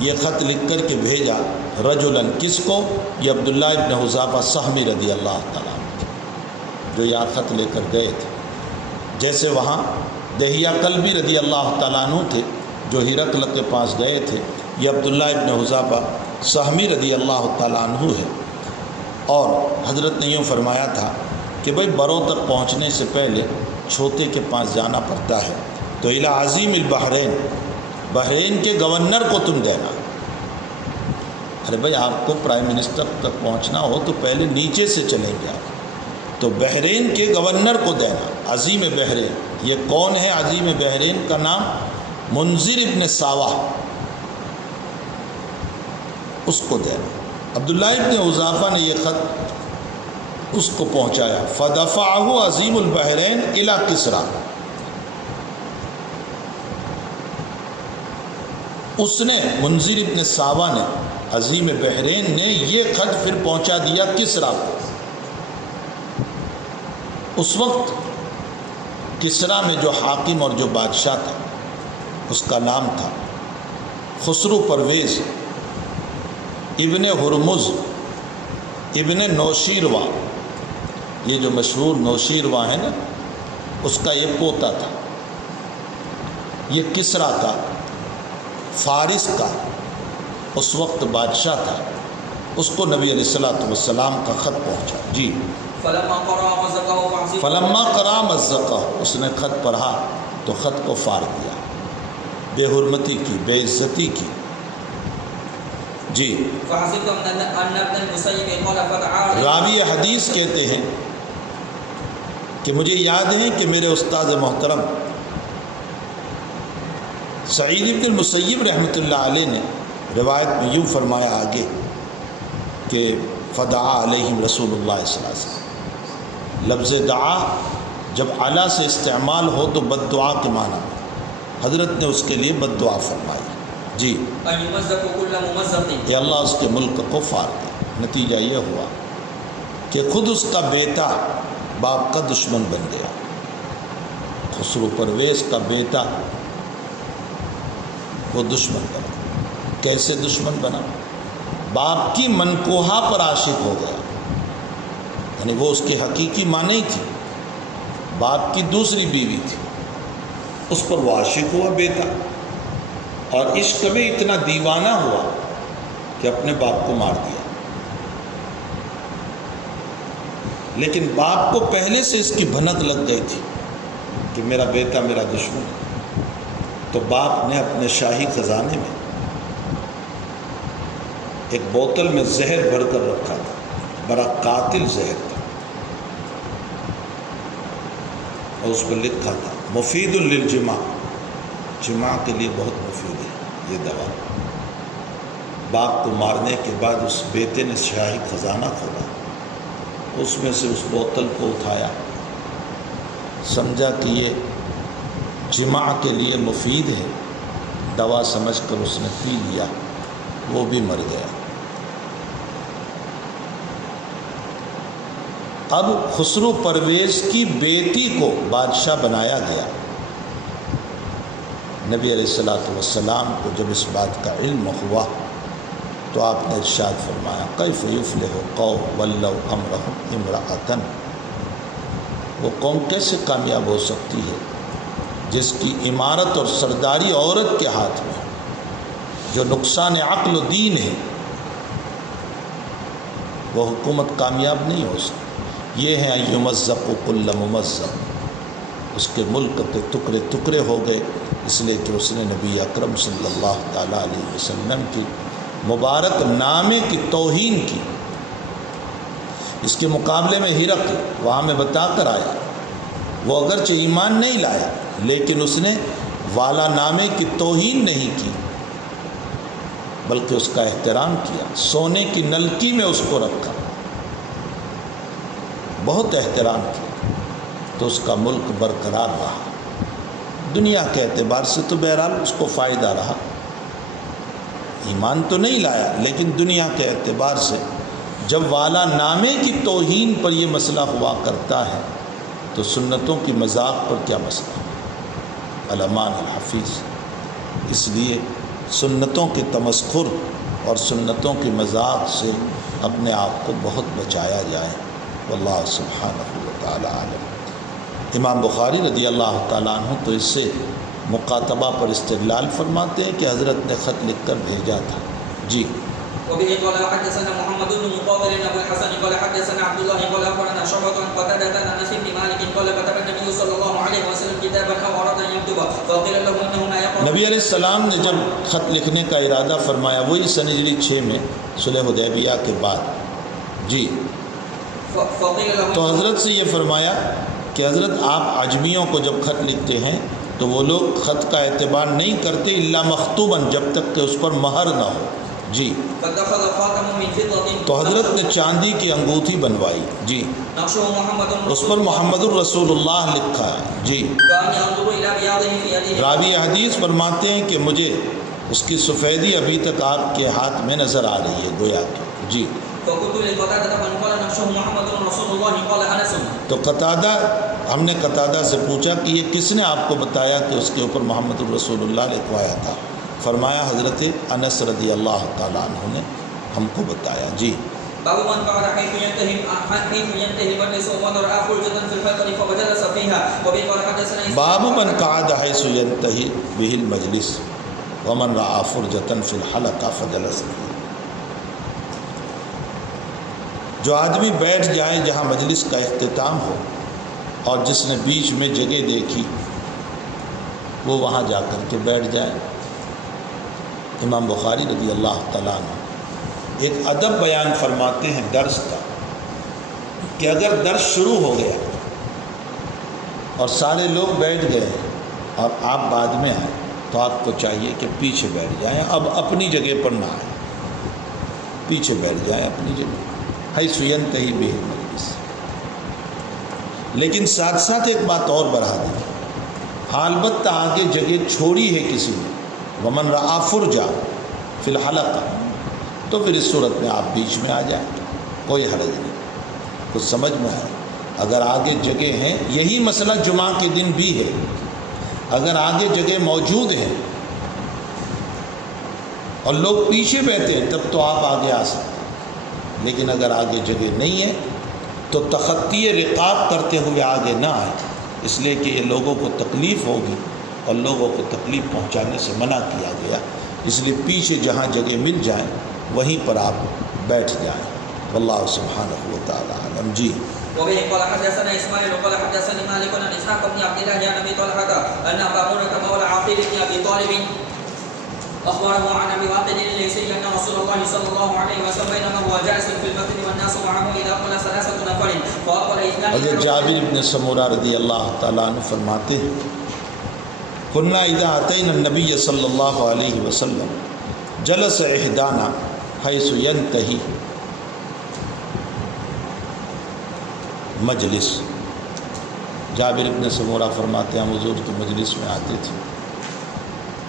یہ خط لکھ کر کے بھیجا رجلاً، کس کو؟ یہ عبداللہ ابن حذافہ سہمی رضی اللہ تعالیٰ عنہ جو یہاں خط لے کر گئے تھے۔ جیسے وہاں دہیہ کلبی رضی اللہ تعالیٰ عنہ تھے جو ہرقل کے پاس گئے تھے، یہ عبداللہ ابن حذافہ سہمی رضی اللہ تعالیٰ عنہ ہے۔ اور حضرت نے یوں فرمایا تھا کہ بھئی بروں تک پہنچنے سے پہلے چھوٹے کے پاس جانا پڑتا ہے، تو الی عظیم البحرین، بحرین کے گورنر کو تم دینا۔ ارے بھئی آپ کو پرائم منسٹر تک پہنچنا ہو تو پہلے نیچے سے چلیں گے آپ، تو بحرین کے گورنر کو دینا۔ عظیم بحرین، یہ کون ہے عظیم بحرین کا نام؟ منذر ابن ساوہ اس کو دینا۔ عبداللہ ابن حذافہ نے یہ خط اس کو پہنچایا۔ فدفعہ عظیم البحرین الی کسریٰ، اس نے منذر ابن ساوہ نے، عظیم بحرین نے یہ خط پھر پہنچا دیا کسریٰ کو۔ اس وقت کسریٰ میں جو حاکم اور جو بادشاہ تھا اس کا نام تھا خسرو پرویز ابن ہرمز ابن نوشیروان۔ یہ جو مشہور نوشیروان ہے نا، اس کا یہ پوتا تھا۔ یہ کسریٰ کا، فارس کا اس وقت بادشاہ تھا، اس کو نبی علیہ الصلوۃ والسلام کا خط پہنچا۔ جی فلما قرأ مزقہ، اس نے خط پڑھا تو خط کو فار دیا، بے حرمتی کی، بے عزتی کی۔ جی راوی حدیث کہتے ہیں کہ مجھے یاد ہے کہ میرے استاد محترم سعید بن المسیب رحمۃ اللہ علیہ نے روایت میں یوں فرمایا آگے کہ فدعا علیہم رسول اللہ صلی اللہ علیہ وسلم۔ لفظ دعا جب اعلیٰ سے استعمال ہو تو بد دعا کے معنی میں، حضرت نے اس کے لیے بد دعا فرمائی۔ جی کہ اللہ اس کے ملک کو فار دے۔ نتیجہ یہ ہوا کہ خود اس کا بیٹا باپ کا دشمن بن گیا۔ خسرو پرویز کا بیٹا وہ دشمن بنا۔ کیسے دشمن بنا؟ باپ کی منکوحہ پر عاشق ہو گیا، یعنی وہ اس کی حقیقی ماں نہیں تھی، باپ کی دوسری بیوی تھی، اس پر وہ عاشق ہوا بیٹا، اور عشق میں اتنا دیوانہ ہوا کہ اپنے باپ کو مار دیا۔ لیکن باپ کو پہلے سے اس کی بھنک لگ گئی تھی کہ میرا بیٹا میرا دشمن، تو باپ نے اپنے شاہی خزانے میں ایک بوتل میں زہر بھر کر رکھا تھا، بڑا قاتل زہر تھا، اور اس پر لکھا تھا مفید للجماع، جماع کے لیے بہت مفید ہے یہ دوا۔ باپ کو مارنے کے بعد اس بیٹے نے شاہی خزانہ کھولا، اس میں سے اس بوتل کو اٹھایا، سمجھا کہ یہ جماع کے لیے مفید ہے، دوا سمجھ کر اس نے پی لیا، وہ بھی مر گیا۔ اب خسرو پرویز کی بیٹی کو بادشاہ بنایا گیا۔ نبی علیہ الصلوۃ والسلام کو جب اس بات کا علم ہوا تو آپ نے ارشاد فرمایا کیف یفلح قوم ولوا امرهم امرأة، وہ قوم کیسے کامیاب ہو سکتی ہے جس کی امارت اور سرداری عورت کے ہاتھ میں، جو نقصان عقل و دین ہے، وہ حکومت کامیاب نہیں ہو سکتی۔ یہ ہے یمزق کل ممزق، اس کے ملک کے ٹکڑے ٹکڑے ہو گئے، اس لیے کہ اس نے نبی اکرم صلی اللہ تعالیٰ علیہ وسلم کی مبارک نامے کی توہین کی۔ اس کے مقابلے میں ہرقل وہاں میں بتا کر آیا، وہ اگرچہ ایمان نہیں لایا لیکن اس نے والا نامے کی توہین نہیں کی، بلکہ اس کا احترام کیا، سونے کی نلکی میں اس کو رکھا، بہت احترام کیا، تو اس کا ملک برقرار رہا۔ دنیا کے اعتبار سے تو بہرحال اس کو فائدہ رہا، ایمان تو نہیں لایا لیکن دنیا کے اعتبار سے جب والا نامے کی توہین پر یہ مسئلہ ہوا کرتا ہے تو سنتوں کی مذاق پر کیا مسئلہ؟ الامان الحفیظ۔ اس لیے سنتوں کی تمسخر اور سنتوں کی مذاق سے اپنے آپ کو بہت بچایا جائے۔ واللہ سبحانہ وتعالی عالم۔ امام بخاری رضی اللہ تعالیٰ عنہ تو اس سے مکاتبہ پر استدلال فرماتے ہیں کہ حضرت نے خط لکھ کر بھیجا تھا۔ جی وبه قال حدثنا محمد بن مقابل ابو الحسن قال حدثنا عبد الله قال اخبرنا شعبة عن قتادة عن انس بن مالك قال كتب النبي صلى الله عليه وسلم كتابا او اراد ان يكتب فقيل له انه ما يقرأ۔ نبی علیہ السلام نے جب خط لکھنے کا ارادہ فرمایا وہی سن ہجری 6 میں صلح حدیبیہ کے بعد، جی تو حضرت سے یہ فرمایا کہ حضرت آپ عجمیوں کو جب خط لکھتے ہیں تو وہ لوگ خط کا اعتبار نہیں کرتے الا مخطوباً، جب تک کہ اس پر مہر نہ ہو۔ جی، فاتخذ خاتم من فضة تو حضرت نے چاندی کی انگوٹھی بنوائی، جی، نقشه محمد اس پر محمد الرسول اللہ لکھا ہے، جی۔ كأني أنظر إلى بياضه في يده راوی حدیث فرماتے ہیں کہ مجھے اس کی سفیدی ابھی تک آپ کے ہاتھ میں نظر آ رہی ہے، گویا کہ، جی۔ فقلت لقتادة من قال نقشه محمد رسول الله قال أنس تو قتادہ، ہم نے قتادہ سے پوچھا کہ یہ کس نے آپ کو بتایا کہ اس کے اوپر محمد الرسول اللہ لکھوایا تھا؟ فرمایا حضرت انس رضی اللہ تعالیٰ عنہ نے ہم کو بتایا، جی۔ باب من قعد حيث ينتهي المجلس ومن رأى فرجة في الحلقة فجلس فيها وبه قال حدثنا باب من قعد حيث ينتهي به المجلس ومن رأى فرجة في الحلقة فجلس فيها، جو آدمی بیٹھ جائے جہاں مجلس کا اختتام ہو اور جس نے بیچ میں جگہ دیکھی وہ وہاں جا کر کے بیٹھ جائے۔ امام بخاری رضی اللہ تعالیٰ عنہ ایک ادب بیان فرماتے ہیں درس کا، کہ اگر درس شروع ہو گیا اور سارے لوگ بیٹھ گئے اور آپ بعد میں آئے تو آپ کو چاہیے کہ پیچھے بیٹھ جائیں، اب اپنی جگہ پر نہ آئیں، پیچھے بیٹھ جائیں اپنی جگہ، حیث ینتہی بہ المجلس۔ لیکن ساتھ ساتھ ایک بات اور بڑھا دی، البتہ آگے جگہ چھوڑی ہے کسی نے، ومن رأى فرجہ فی الحلقہ، تو پھر اس صورت میں آپ بیچ میں آ جائیں، کوئی حرج نہیں۔ کچھ سمجھ میں آئے؟ اگر آگے جگہ ہیں، یہی مسئلہ جمعہ کے دن بھی ہے، اگر آگے جگہ موجود ہے اور لوگ پیچھے بیٹھے ہیں تب تو آپ آگے آ سکتے ہیں، لیکن اگر آگے جگہ نہیں ہے تو تخطی رقاب کرتے ہوئے آگے نہ آئیں، اس لیے کہ یہ لوگوں کو تکلیف ہوگی اور لوگوں کو تکلیف پہنچانے سے منع کیا گیا، اس لیے پیچھے جہاں جگہ مل جائیں وہیں پر آپ بیٹھ جائیں۔ واللہ سبحانہ وتعالی عالم، جی۔ وبه قال حدثنا اسماعيل قال حدثني مالك عن اسحاق بن عبد الله عن ابي طلحه ان ابا هريره مولى عقيل بن ابي طالب اخبره عن ابي واقد الليثي ان رسول الله صلى الله عليه وسلم بينما هو جالس في المسجد والناس معه اذا قال ثلاثه نفر فاقبل اثنان، حضرت جابر بن سمورہ رضی اللہ تعالیٰ عنہ فرماتے ہیں، كنا اذا اتينا النبي صلی اللہ علیہ وسلم جلس احدانا حیث ینتہی مجلس۔ جابر بن سمورہ فرماتے ہیں ہم حضور کی مجلس میں آتے تھے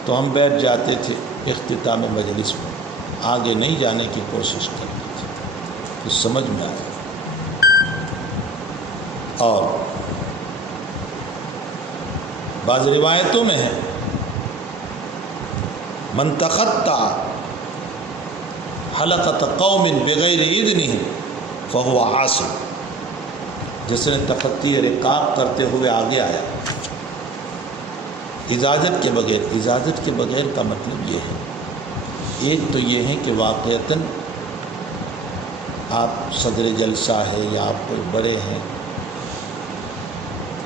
تو ہم بیٹھ جاتے تھے اختتام مجلس میں، آگے نہیں جانے کی کوشش کرتے تھے۔ کچھ سمجھ میں آیا؟ اور بعض روایتوں میں ہے من تخطى حلقۃ قوم بغیر اذنہ فہو عاصم، جس نے تخطی رقاب کرتے ہوئے آگے آیا اجازت کے بغیر۔ اجازت کے بغیر کا مطلب یہ ہے، ایک تو یہ ہے کہ واقعتاً آپ صدر جلسہ ہے یا آپ کوئی بڑے ہیں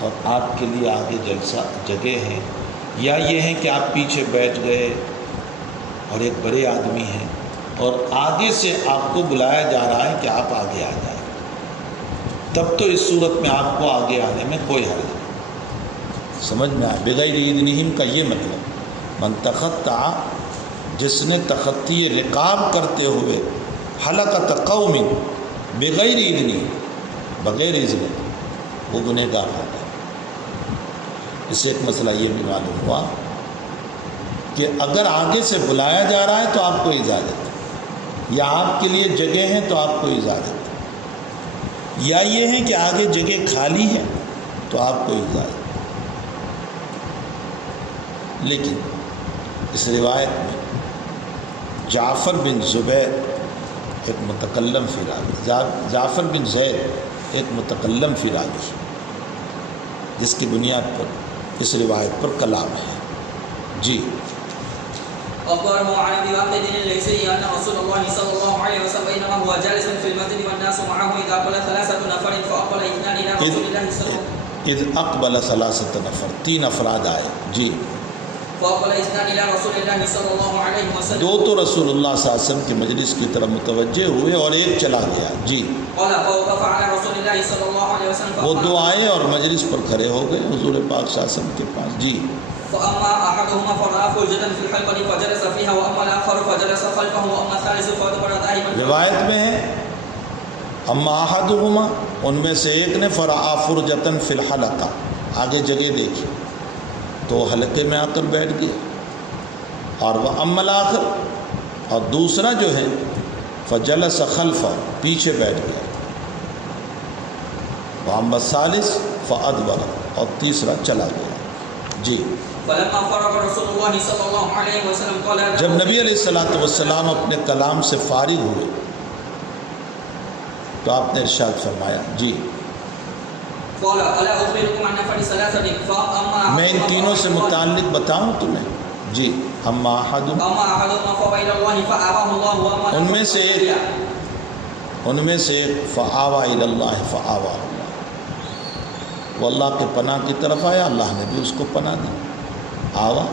اور آپ کے لیے آگے جلسہ جگہ ہے، یا یہ ہے کہ آپ پیچھے بیٹھ گئے اور ایک بڑے آدمی ہیں اور آگے سے آپ کو بلایا جا رہا ہے کہ آپ آگے آ جائیں، تب تو اس صورت میں آپ کو آگے آنے میں کوئی حرج نہیں۔ سمجھ میں آئے؟ بغیر اذنہم کا یہ مطلب من تخطى، جس نے تخطی رقاب کرتے ہوئے حلقۃ قوم بغیر اذنہ، بغیر اذن، وہ گنہگار ہوگا۔ اس سے ایک مسئلہ یہ بھی معلوم ہوا کہ اگر آگے سے بلایا جا رہا ہے تو آپ کو اجازت ہے، یا آپ کے لیے جگہ ہے تو آپ کو اجازت ہے، یا یہ ہے کہ آگے جگہ خالی ہے تو آپ کو اجازت ہے۔ لیکن اس روایت میں جعفر بن زبیر ایک متکلم فی راوی، جعفر بن زید ایک متکلم فی راوی، جس کی بنیاد پر اس روایت پر کلام ہے، جی۔ أخبره عن أبي واقد الليثي أن رسول الله صلى الله عليه وسلم بينما هو جالس في المسجد والناس معه إذا قال ثلاثة نفر فأقبل اثنان إلى رسول الله صلى الله عليه وسلم اذ اقبل ثلاثة نفر، تین افراد آئے، جی۔ فأقبل اثنان إلى رسول الله صلى الله عليه وسلم، دو تو رسول اللہ صلی اللہ علیہ وسلم کی مجلس کی طرف متوجہ ہوئے اور ایک چلا گیا، جی۔ قال فوقف على رسول الله صلى الله عليه وسلم وہ دو آئے اور مجلس پر کھڑے ہو گئے حضور پاک صلی اللہ علیہ وسلم کے پاس، جی۔ فأما أحدهما فرأى فرجة في الحلقة فجلس فيها وأما الآخر فجلس خلفه وأما الثالث فأدبر ذاهبا. روایت میں ہے اما احدهما، ان میں سے ایک نے فرآ فرجتن فی الحلقہ، آگے جگہ دیکھی تو حلقے میں آ کر بیٹھ گیا، اور وہ اما الآخر، اور دوسرا جو ہے فجلس خلفہ، پیچھے بیٹھ گیا، واما الثالث فادبر، اور تیسرا چلا گیا. جی فلما فرغ رسول الله صلى الله عليه وسلم قال جب نبی علیہ الصلوۃ والسلام اپنے کلام سے فارغ ہوئے تو آپ نے ارشاد فرمایا جی قال الا اخبركم عن نفر ثلاثه فاما میں ان تینوں سے متعلق بتاؤں تمہیں. جی اما احدهم فوى الى الله فآواه الله واما ان میں سے ایک فآوى الى الله فآواه اللہ، وہ اللہ کے پناہ کی طرف آیا، اللہ نے بھی اس کو پناہ دی. آوا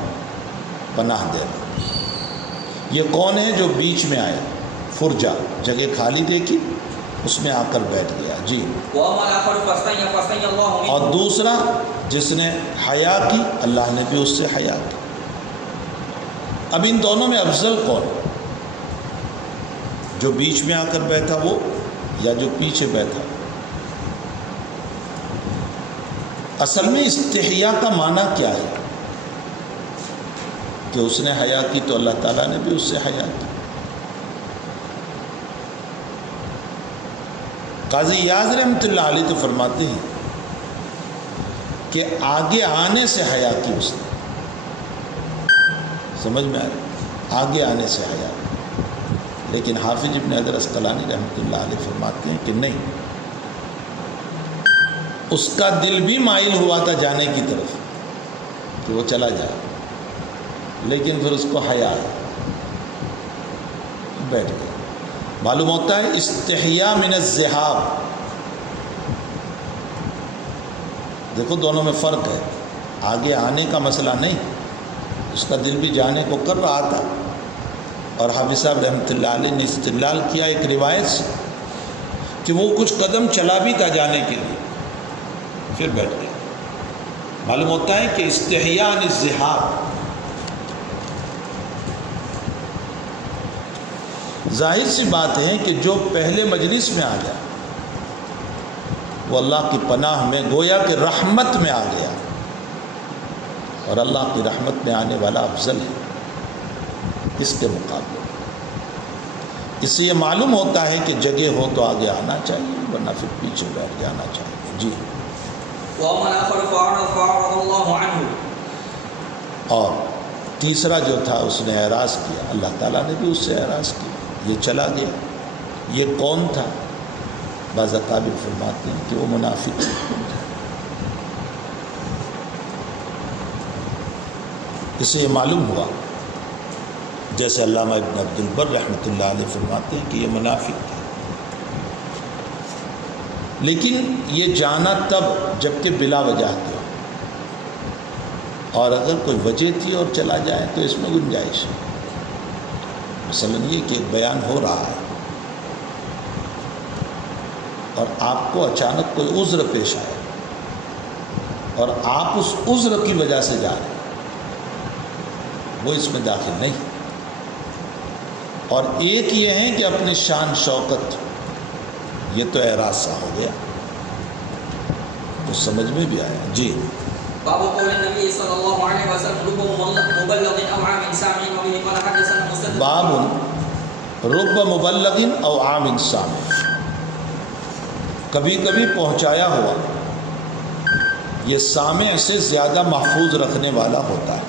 پناہ دینا. یہ کون ہے جو بیچ میں آیا؟ فرجہ، جگہ خالی دیکھی اس میں آ کر بیٹھ گیا. جی اور دوسرا جس نے حیا کی، اللہ نے بھی اس سے حیا کی. اب ان دونوں میں افضل کون؟ جو بیچ میں آ کر بیٹھا وہ، یا جو پیچھے بیٹھا؟ اصل میں استحیا کا معنی کیا ہے؟ کہ اس نے حیا کی تو اللہ تعالیٰ نے بھی اس سے حیا کی. قاضی یاز رحمۃ اللہ علیہ تو فرماتے ہیں کہ آگے آنے سے حیا کی اس نے. سمجھ میں آ رہا؟ آگے آنے سے حیا کی. لیکن حافظ ابن حجر عسقلانی رحمۃ اللہ علیہ فرماتے ہیں کہ نہیں، اس کا دل بھی مائل ہوا تھا جانے کی طرف کہ وہ چلا جائے، لیکن پھر اس کو حیا بیٹھ گیا. معلوم ہوتا ہے استحیا من الذہاب. دیکھو دونوں میں فرق ہے. آگے آنے کا مسئلہ نہیں، اس کا دل بھی جانے کو کر رہا تھا. اور حافظ صاحب رحمۃ اللہ علیہ نے استدلال کیا ایک روایت سے کہ وہ کچھ قدم چلا بھی تھا جانے کے لیے، پھر بیٹھ گیا. معلوم ہوتا ہے کہ استحیا عن الذہاب. ظاہر سی بات ہے کہ جو پہلے مجلس میں آ گیا وہ اللہ کی پناہ میں گویا کہ رحمت میں آ گیا، اور اللہ کی رحمت میں آنے والا افضل ہے اس کے مقابلے. اس سے یہ معلوم ہوتا ہے کہ جگہ ہو تو آگے آنا چاہیے، ورنہ پھر پیچھے بیٹھ جانا چاہیے. جی اور تیسرا جو تھا اس نے اعراض کیا، اللہ تعالیٰ نے بھی اس سے اعراض کیا، یہ چلا گیا. یہ کون تھا؟ بعض اکابر فرماتے ہیں کہ وہ منافق تھا. اس سے یہ معلوم ہوا، جیسے علامہ ابن عبد البر رحمۃ اللہ علیہ فرماتے ہیں کہ یہ منافق تھا. لیکن یہ جانا تب جب کہ بلا وجہ تھا، اور اگر کوئی وجہ تھی اور چلا جائے تو اس میں گنجائش ہے. مثلا یہ کہ ایک بیان ہو رہا ہے اور آپ کو اچانک کوئی عذر پیش آیا اور آپ اس عذر کی وجہ سے جا رہے ہیں، وہ اس میں داخل نہیں. اور ایک یہ ہے کہ اپنی شان شوکت، یہ تو اعراض سا ہو گیا، تو سمجھ میں بھی آیا. جی باب قول النبي صلى الله عليه وسلم رب مبلغ او عام سامع وبه قال حدثنا مسدد. باب رب مبلغ او عام سامع، کبھی کبھی پہنچایا ہوا یہ سامع سے زیادہ محفوظ رکھنے والا ہوتا ہے.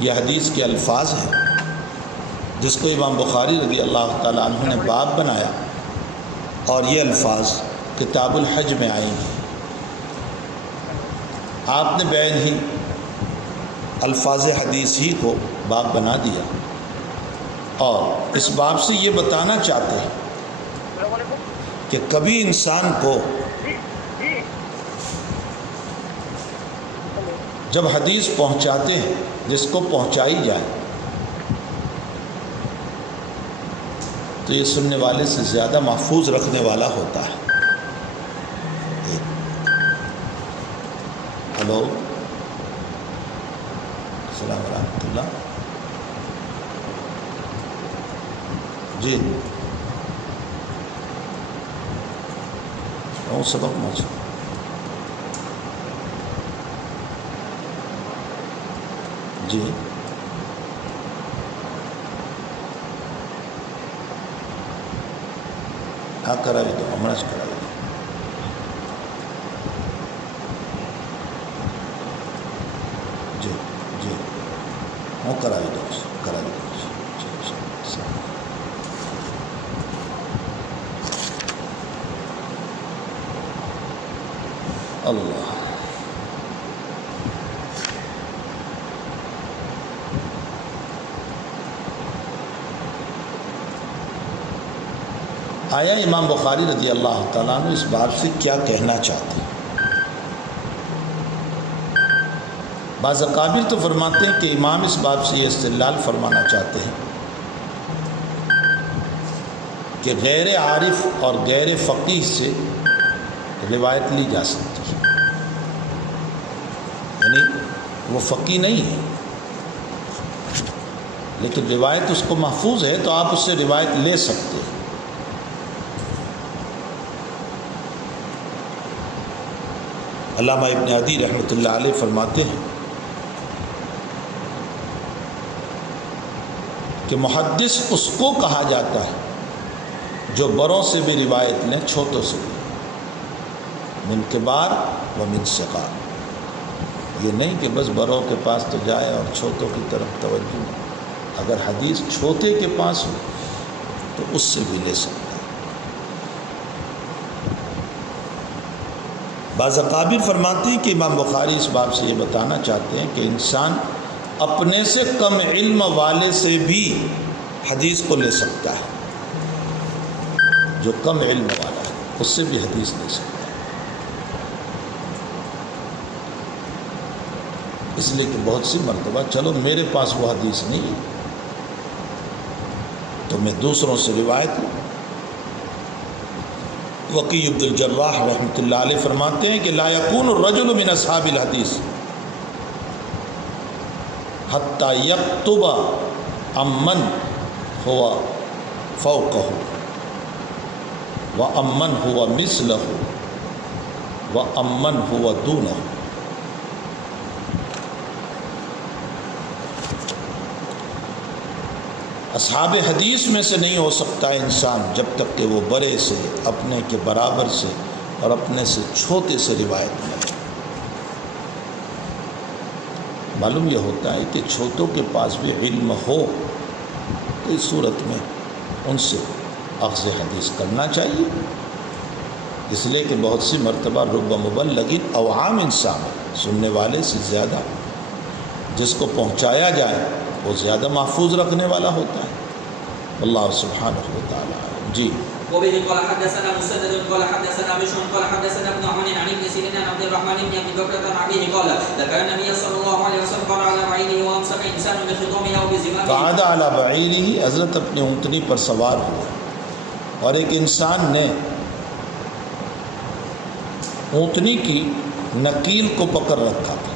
یہ حدیث کے الفاظ ہیں جس کو امام بخاری رضی اللہ تعالیٰ عنہ نے باب بنایا، اور یہ الفاظ کتاب الحج میں آئیں گے. آپ نے بین ہی الفاظ حدیث ہی کو باب بنا دیا، اور اس باب سے یہ بتانا چاہتے ہیں کہ کبھی انسان کو جب حدیث پہنچاتے ہیں جس کو پہنچائی جائے تو یہ سننے والے سے زیادہ محفوظ رکھنے والا ہوتا ہے. ہلو اللہ. جی اور سبق مجھے جی ہاں کراوی دو ہمણાં જ કરાવી દો. જી જી હું કરાવી દઉં છું اللہ. آیا امام بخاری رضی اللہ تعالیٰ عنہ اس بات سے کیا کہنا چاہتے ہیں؟ بعض اکابر تو فرماتے ہیں کہ امام اس بات سے یہ استدلال فرمانا چاہتے ہیں کہ غیر عارف اور غیر فقیہ سے روایت لی جا سکتی ہے. یعنی وہ فقیہ نہیں ہے لیکن روایت اس کو محفوظ ہے تو آپ اس سے روایت لے سکتے ہیں. علامہ ابن عدی رحمۃ اللہ علیہ فرماتے ہیں کہ محدث اس کو کہا جاتا ہے جو بڑوں سے بھی روایت لیں چھوٹوں سے بھی، من کبار و من صغار. یہ نہیں کہ بس بڑوں کے پاس تو جائے اور چھوٹوں کی طرف توجہ. اگر حدیث چھوٹے کے پاس ہو تو اس سے بھی لے سکتا ہے. بعض اکابر فرماتے ہیں کہ امام بخاری اس باب سے یہ بتانا چاہتے ہیں کہ انسان اپنے سے کم علم والے سے بھی حدیث کو لے سکتا ہے. جو کم علم والا ہے اس سے بھی حدیث لے سکتا ہے. اس لیے کہ بہت سی مرتبہ چلو میرے پاس وہ حدیث نہیں ہے تو میں دوسروں سے روایت لوں. وقیع عبد الجراح رحمۃ اللہ علیہ فرماتے ہیں کہ لا یکون الرجل من اصحاب الحدیث حتی یکتب امن ہوا فوقہ و امن ہوا مثلہ و امن ہوا دونہ. اصحاب حدیث میں سے نہیں ہو سکتا انسان جب تک کہ وہ بڑے سے، اپنے کے برابر سے اور اپنے سے چھوٹے سے روایت نہ لے. معلوم یہ ہوتا ہے کہ چھوٹوں کے پاس بھی علم ہو تو اس صورت میں ان سے اخذ حدیث کرنا چاہیے. اس لیے کہ بہت سی مرتبہ رب مبلغ عوام انسان سننے والے سے زیادہ جس کو پہنچایا جائے وہ زیادہ محفوظ رکھنے والا ہوتا ہے. اللہ سبحانہ و تعالی. جی وبه قال حدثنا مسدد قال حدثنا بشر قال حدثنا ابن عون عن ابن سيرين عن عبد الرحمن بن ابي بكر عن ابيه قال ذكر النبي صلى الله عليه وسلم قال على بعيره وامسك انسان بخطومه او بزمامه. قعد على بعيره، حضرت اپنی اونٹنی پر سوار ہوئے اور ایک انسان نے اونٹنی کی نکیل کو پکڑ رکھا تھا.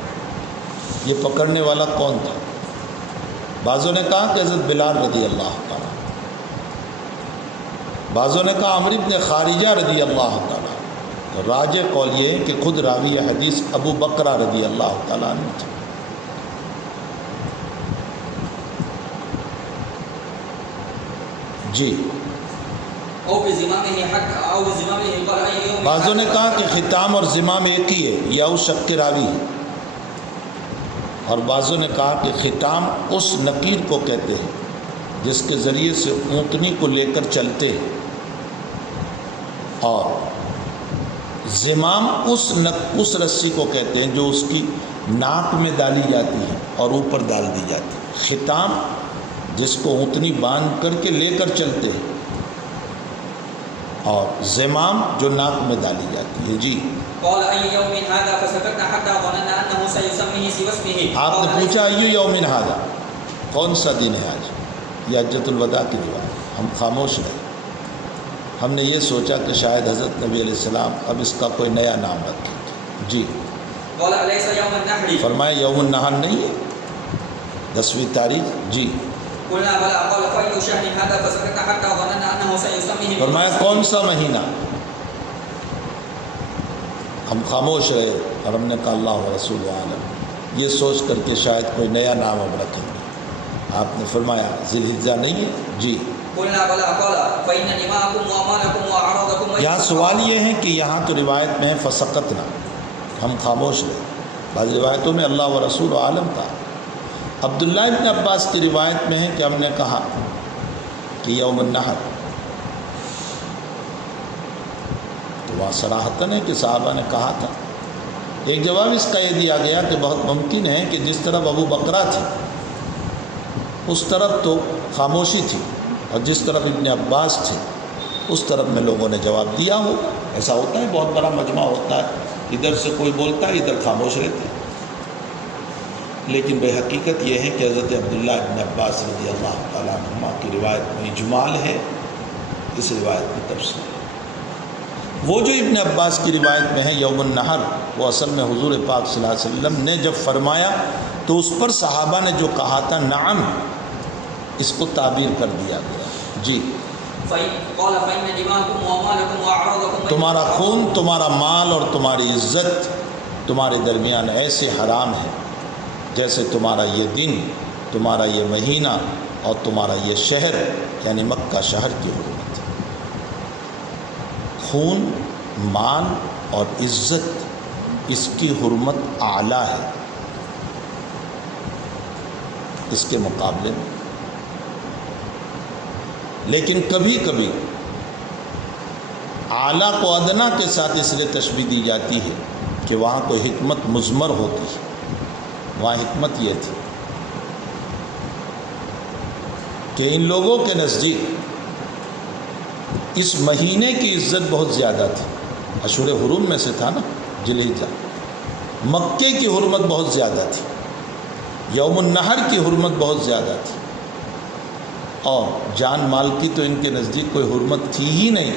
یہ پکڑنے والا کون تھا؟ بعضوں نے کہا کہ حضرت بلال رضی اللہ تعالیٰ، بعضوں نے کہا عمرو بن خارجہ رضی اللہ تعالیٰ. راجح قول یہ ہے کہ خود راوی حدیث ابو بکرہ رضی اللہ تعالیٰ عنہ تھے. جی بعضوں نے کہا کہ ختام اور زمام ایک ہی ہے، یا اس شک کے راوی ہے. اور بعضوں نے کہا کہ ختام اس نکیر کو کہتے ہیں جس کے ذریعے سے اونٹنی کو لے کر چلتے ہیں، اور زمام اس رسی کو کہتے ہیں جو اس کی ناک میں ڈالی جاتی ہے اور اوپر ڈال دی جاتی ہے. ختام جس کو اونٹنی باندھ کر کے لے کر چلتے ہیں، اور زمام جو ناک میں ڈالی جاتی ہے. جی آپ نے پوچھا ایو یوم ھذا، کون سا دن ہے آج؟ یہ حجۃ الوداع کی دعا. ہم خاموش رہے. ہم نے یہ سوچا کہ شاید حضرت نبی علیہ السلام اب اس کا کوئی نیا نام رکھیں. جی فرمایا یوم النحر نہیں ہے، 10ویں تاریخ جی. قلنا بلى قال فأي شهر هذا فسكت حتى ظننا أنه سيسميه. فرمایا کون سا مہینہ؟ ہم خاموش رہے اور ہم نے کہا اللہ و رسول عالم، یہ سوچ کر کے شاید کوئی نیا نام اب رکھیں گے. آپ نے فرمایا ذی الحجہ نہیں ہے جی. قلنا بلى قال فإن دماءكم وأموالكم وأعراضكم. یہاں سوال یہ ہے کہ یہاں تو روایت میں ہے فسقطنا، ہم خاموش رہے. بعض روایتوں میں اللہ و رسول عالم تھا. عبداللہ ابن عباس کی روایت میں ہے کہ ہم نے کہا کہ یوم النحر، تو وہاں صراحتاً ہے کہ صحابہ نے کہا تھا. ایک جواب اس کا یہ دیا گیا کہ بہت ممکن ہے کہ جس طرف ابو بکرہ تھی اس طرف تو خاموشی تھی، اور جس طرف ابن عباس تھے اس طرف میں لوگوں نے جواب دیا ہو. ایسا ہوتا ہے، بہت بڑا مجمع ہوتا ہے، ادھر سے کوئی بولتا ہے ادھر خاموش رہتے ہیں. لیکن بے حقیقت یہ ہے کہ حضرت عبداللہ ابن عباس رضی اللہ تعالیٰ عنہما کی روایت میں اجمال ہے، اس روایت میں تفصیل ہے. وہ جو ابن عباس کی روایت میں ہے یوم النحر، وہ اصل میں حضور پاک صلی اللہ علیہ وسلم نے جب فرمایا تو اس پر صحابہ نے جو کہا تھا نعم، اس کو تعبیر کر دیا گیا جی. تمہارا خون، تمہارا مال اور تمہاری عزت تمہارے درمیان ایسے حرام ہے جیسے تمہارا یہ دن، تمہارا یہ مہینہ اور تمہارا یہ شہر یعنی مکہ شہر کی حرمت. خون، مال اور عزت اس کی حرمت اعلیٰ ہے اس کے مقابلے میں. لیکن کبھی کبھی اعلیٰ کو ادنا کے ساتھ اس لیے تشبیہ دی جاتی ہے کہ وہاں کوئی حکمت مضمر ہوتی ہے. وہاں حکمت یہ تھی کہ ان لوگوں کے نزدیک اس مہینے کی عزت بہت زیادہ تھی. اشہر حرم میں سے تھا نا ذی الحجہ. مکے کی حرمت بہت زیادہ تھی، یوم النحر کی حرمت بہت زیادہ تھی، اور جان مال کی تو ان کے نزدیک کوئی حرمت تھی ہی نہیں.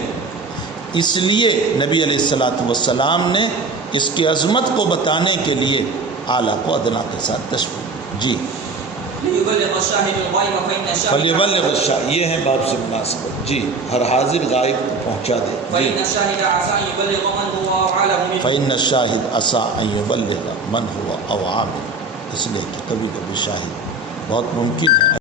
اس لیے نبی علیہ الصلاۃ والسلام نے اس کی عظمت کو بتانے کے لیے اعلیٰ کو ادنا کے ساتھ تشبیہ جی. فلیبلغ الشاہد، یہ ہے باب سے مناسبت جی. ہر حاضر غائب کو پہنچا دے جی. فإن الشاہد عسیٰ ان یبلغ من هو او عامل، اس لیے کہ کبھی کبھی شاہد بہت ممکن ہے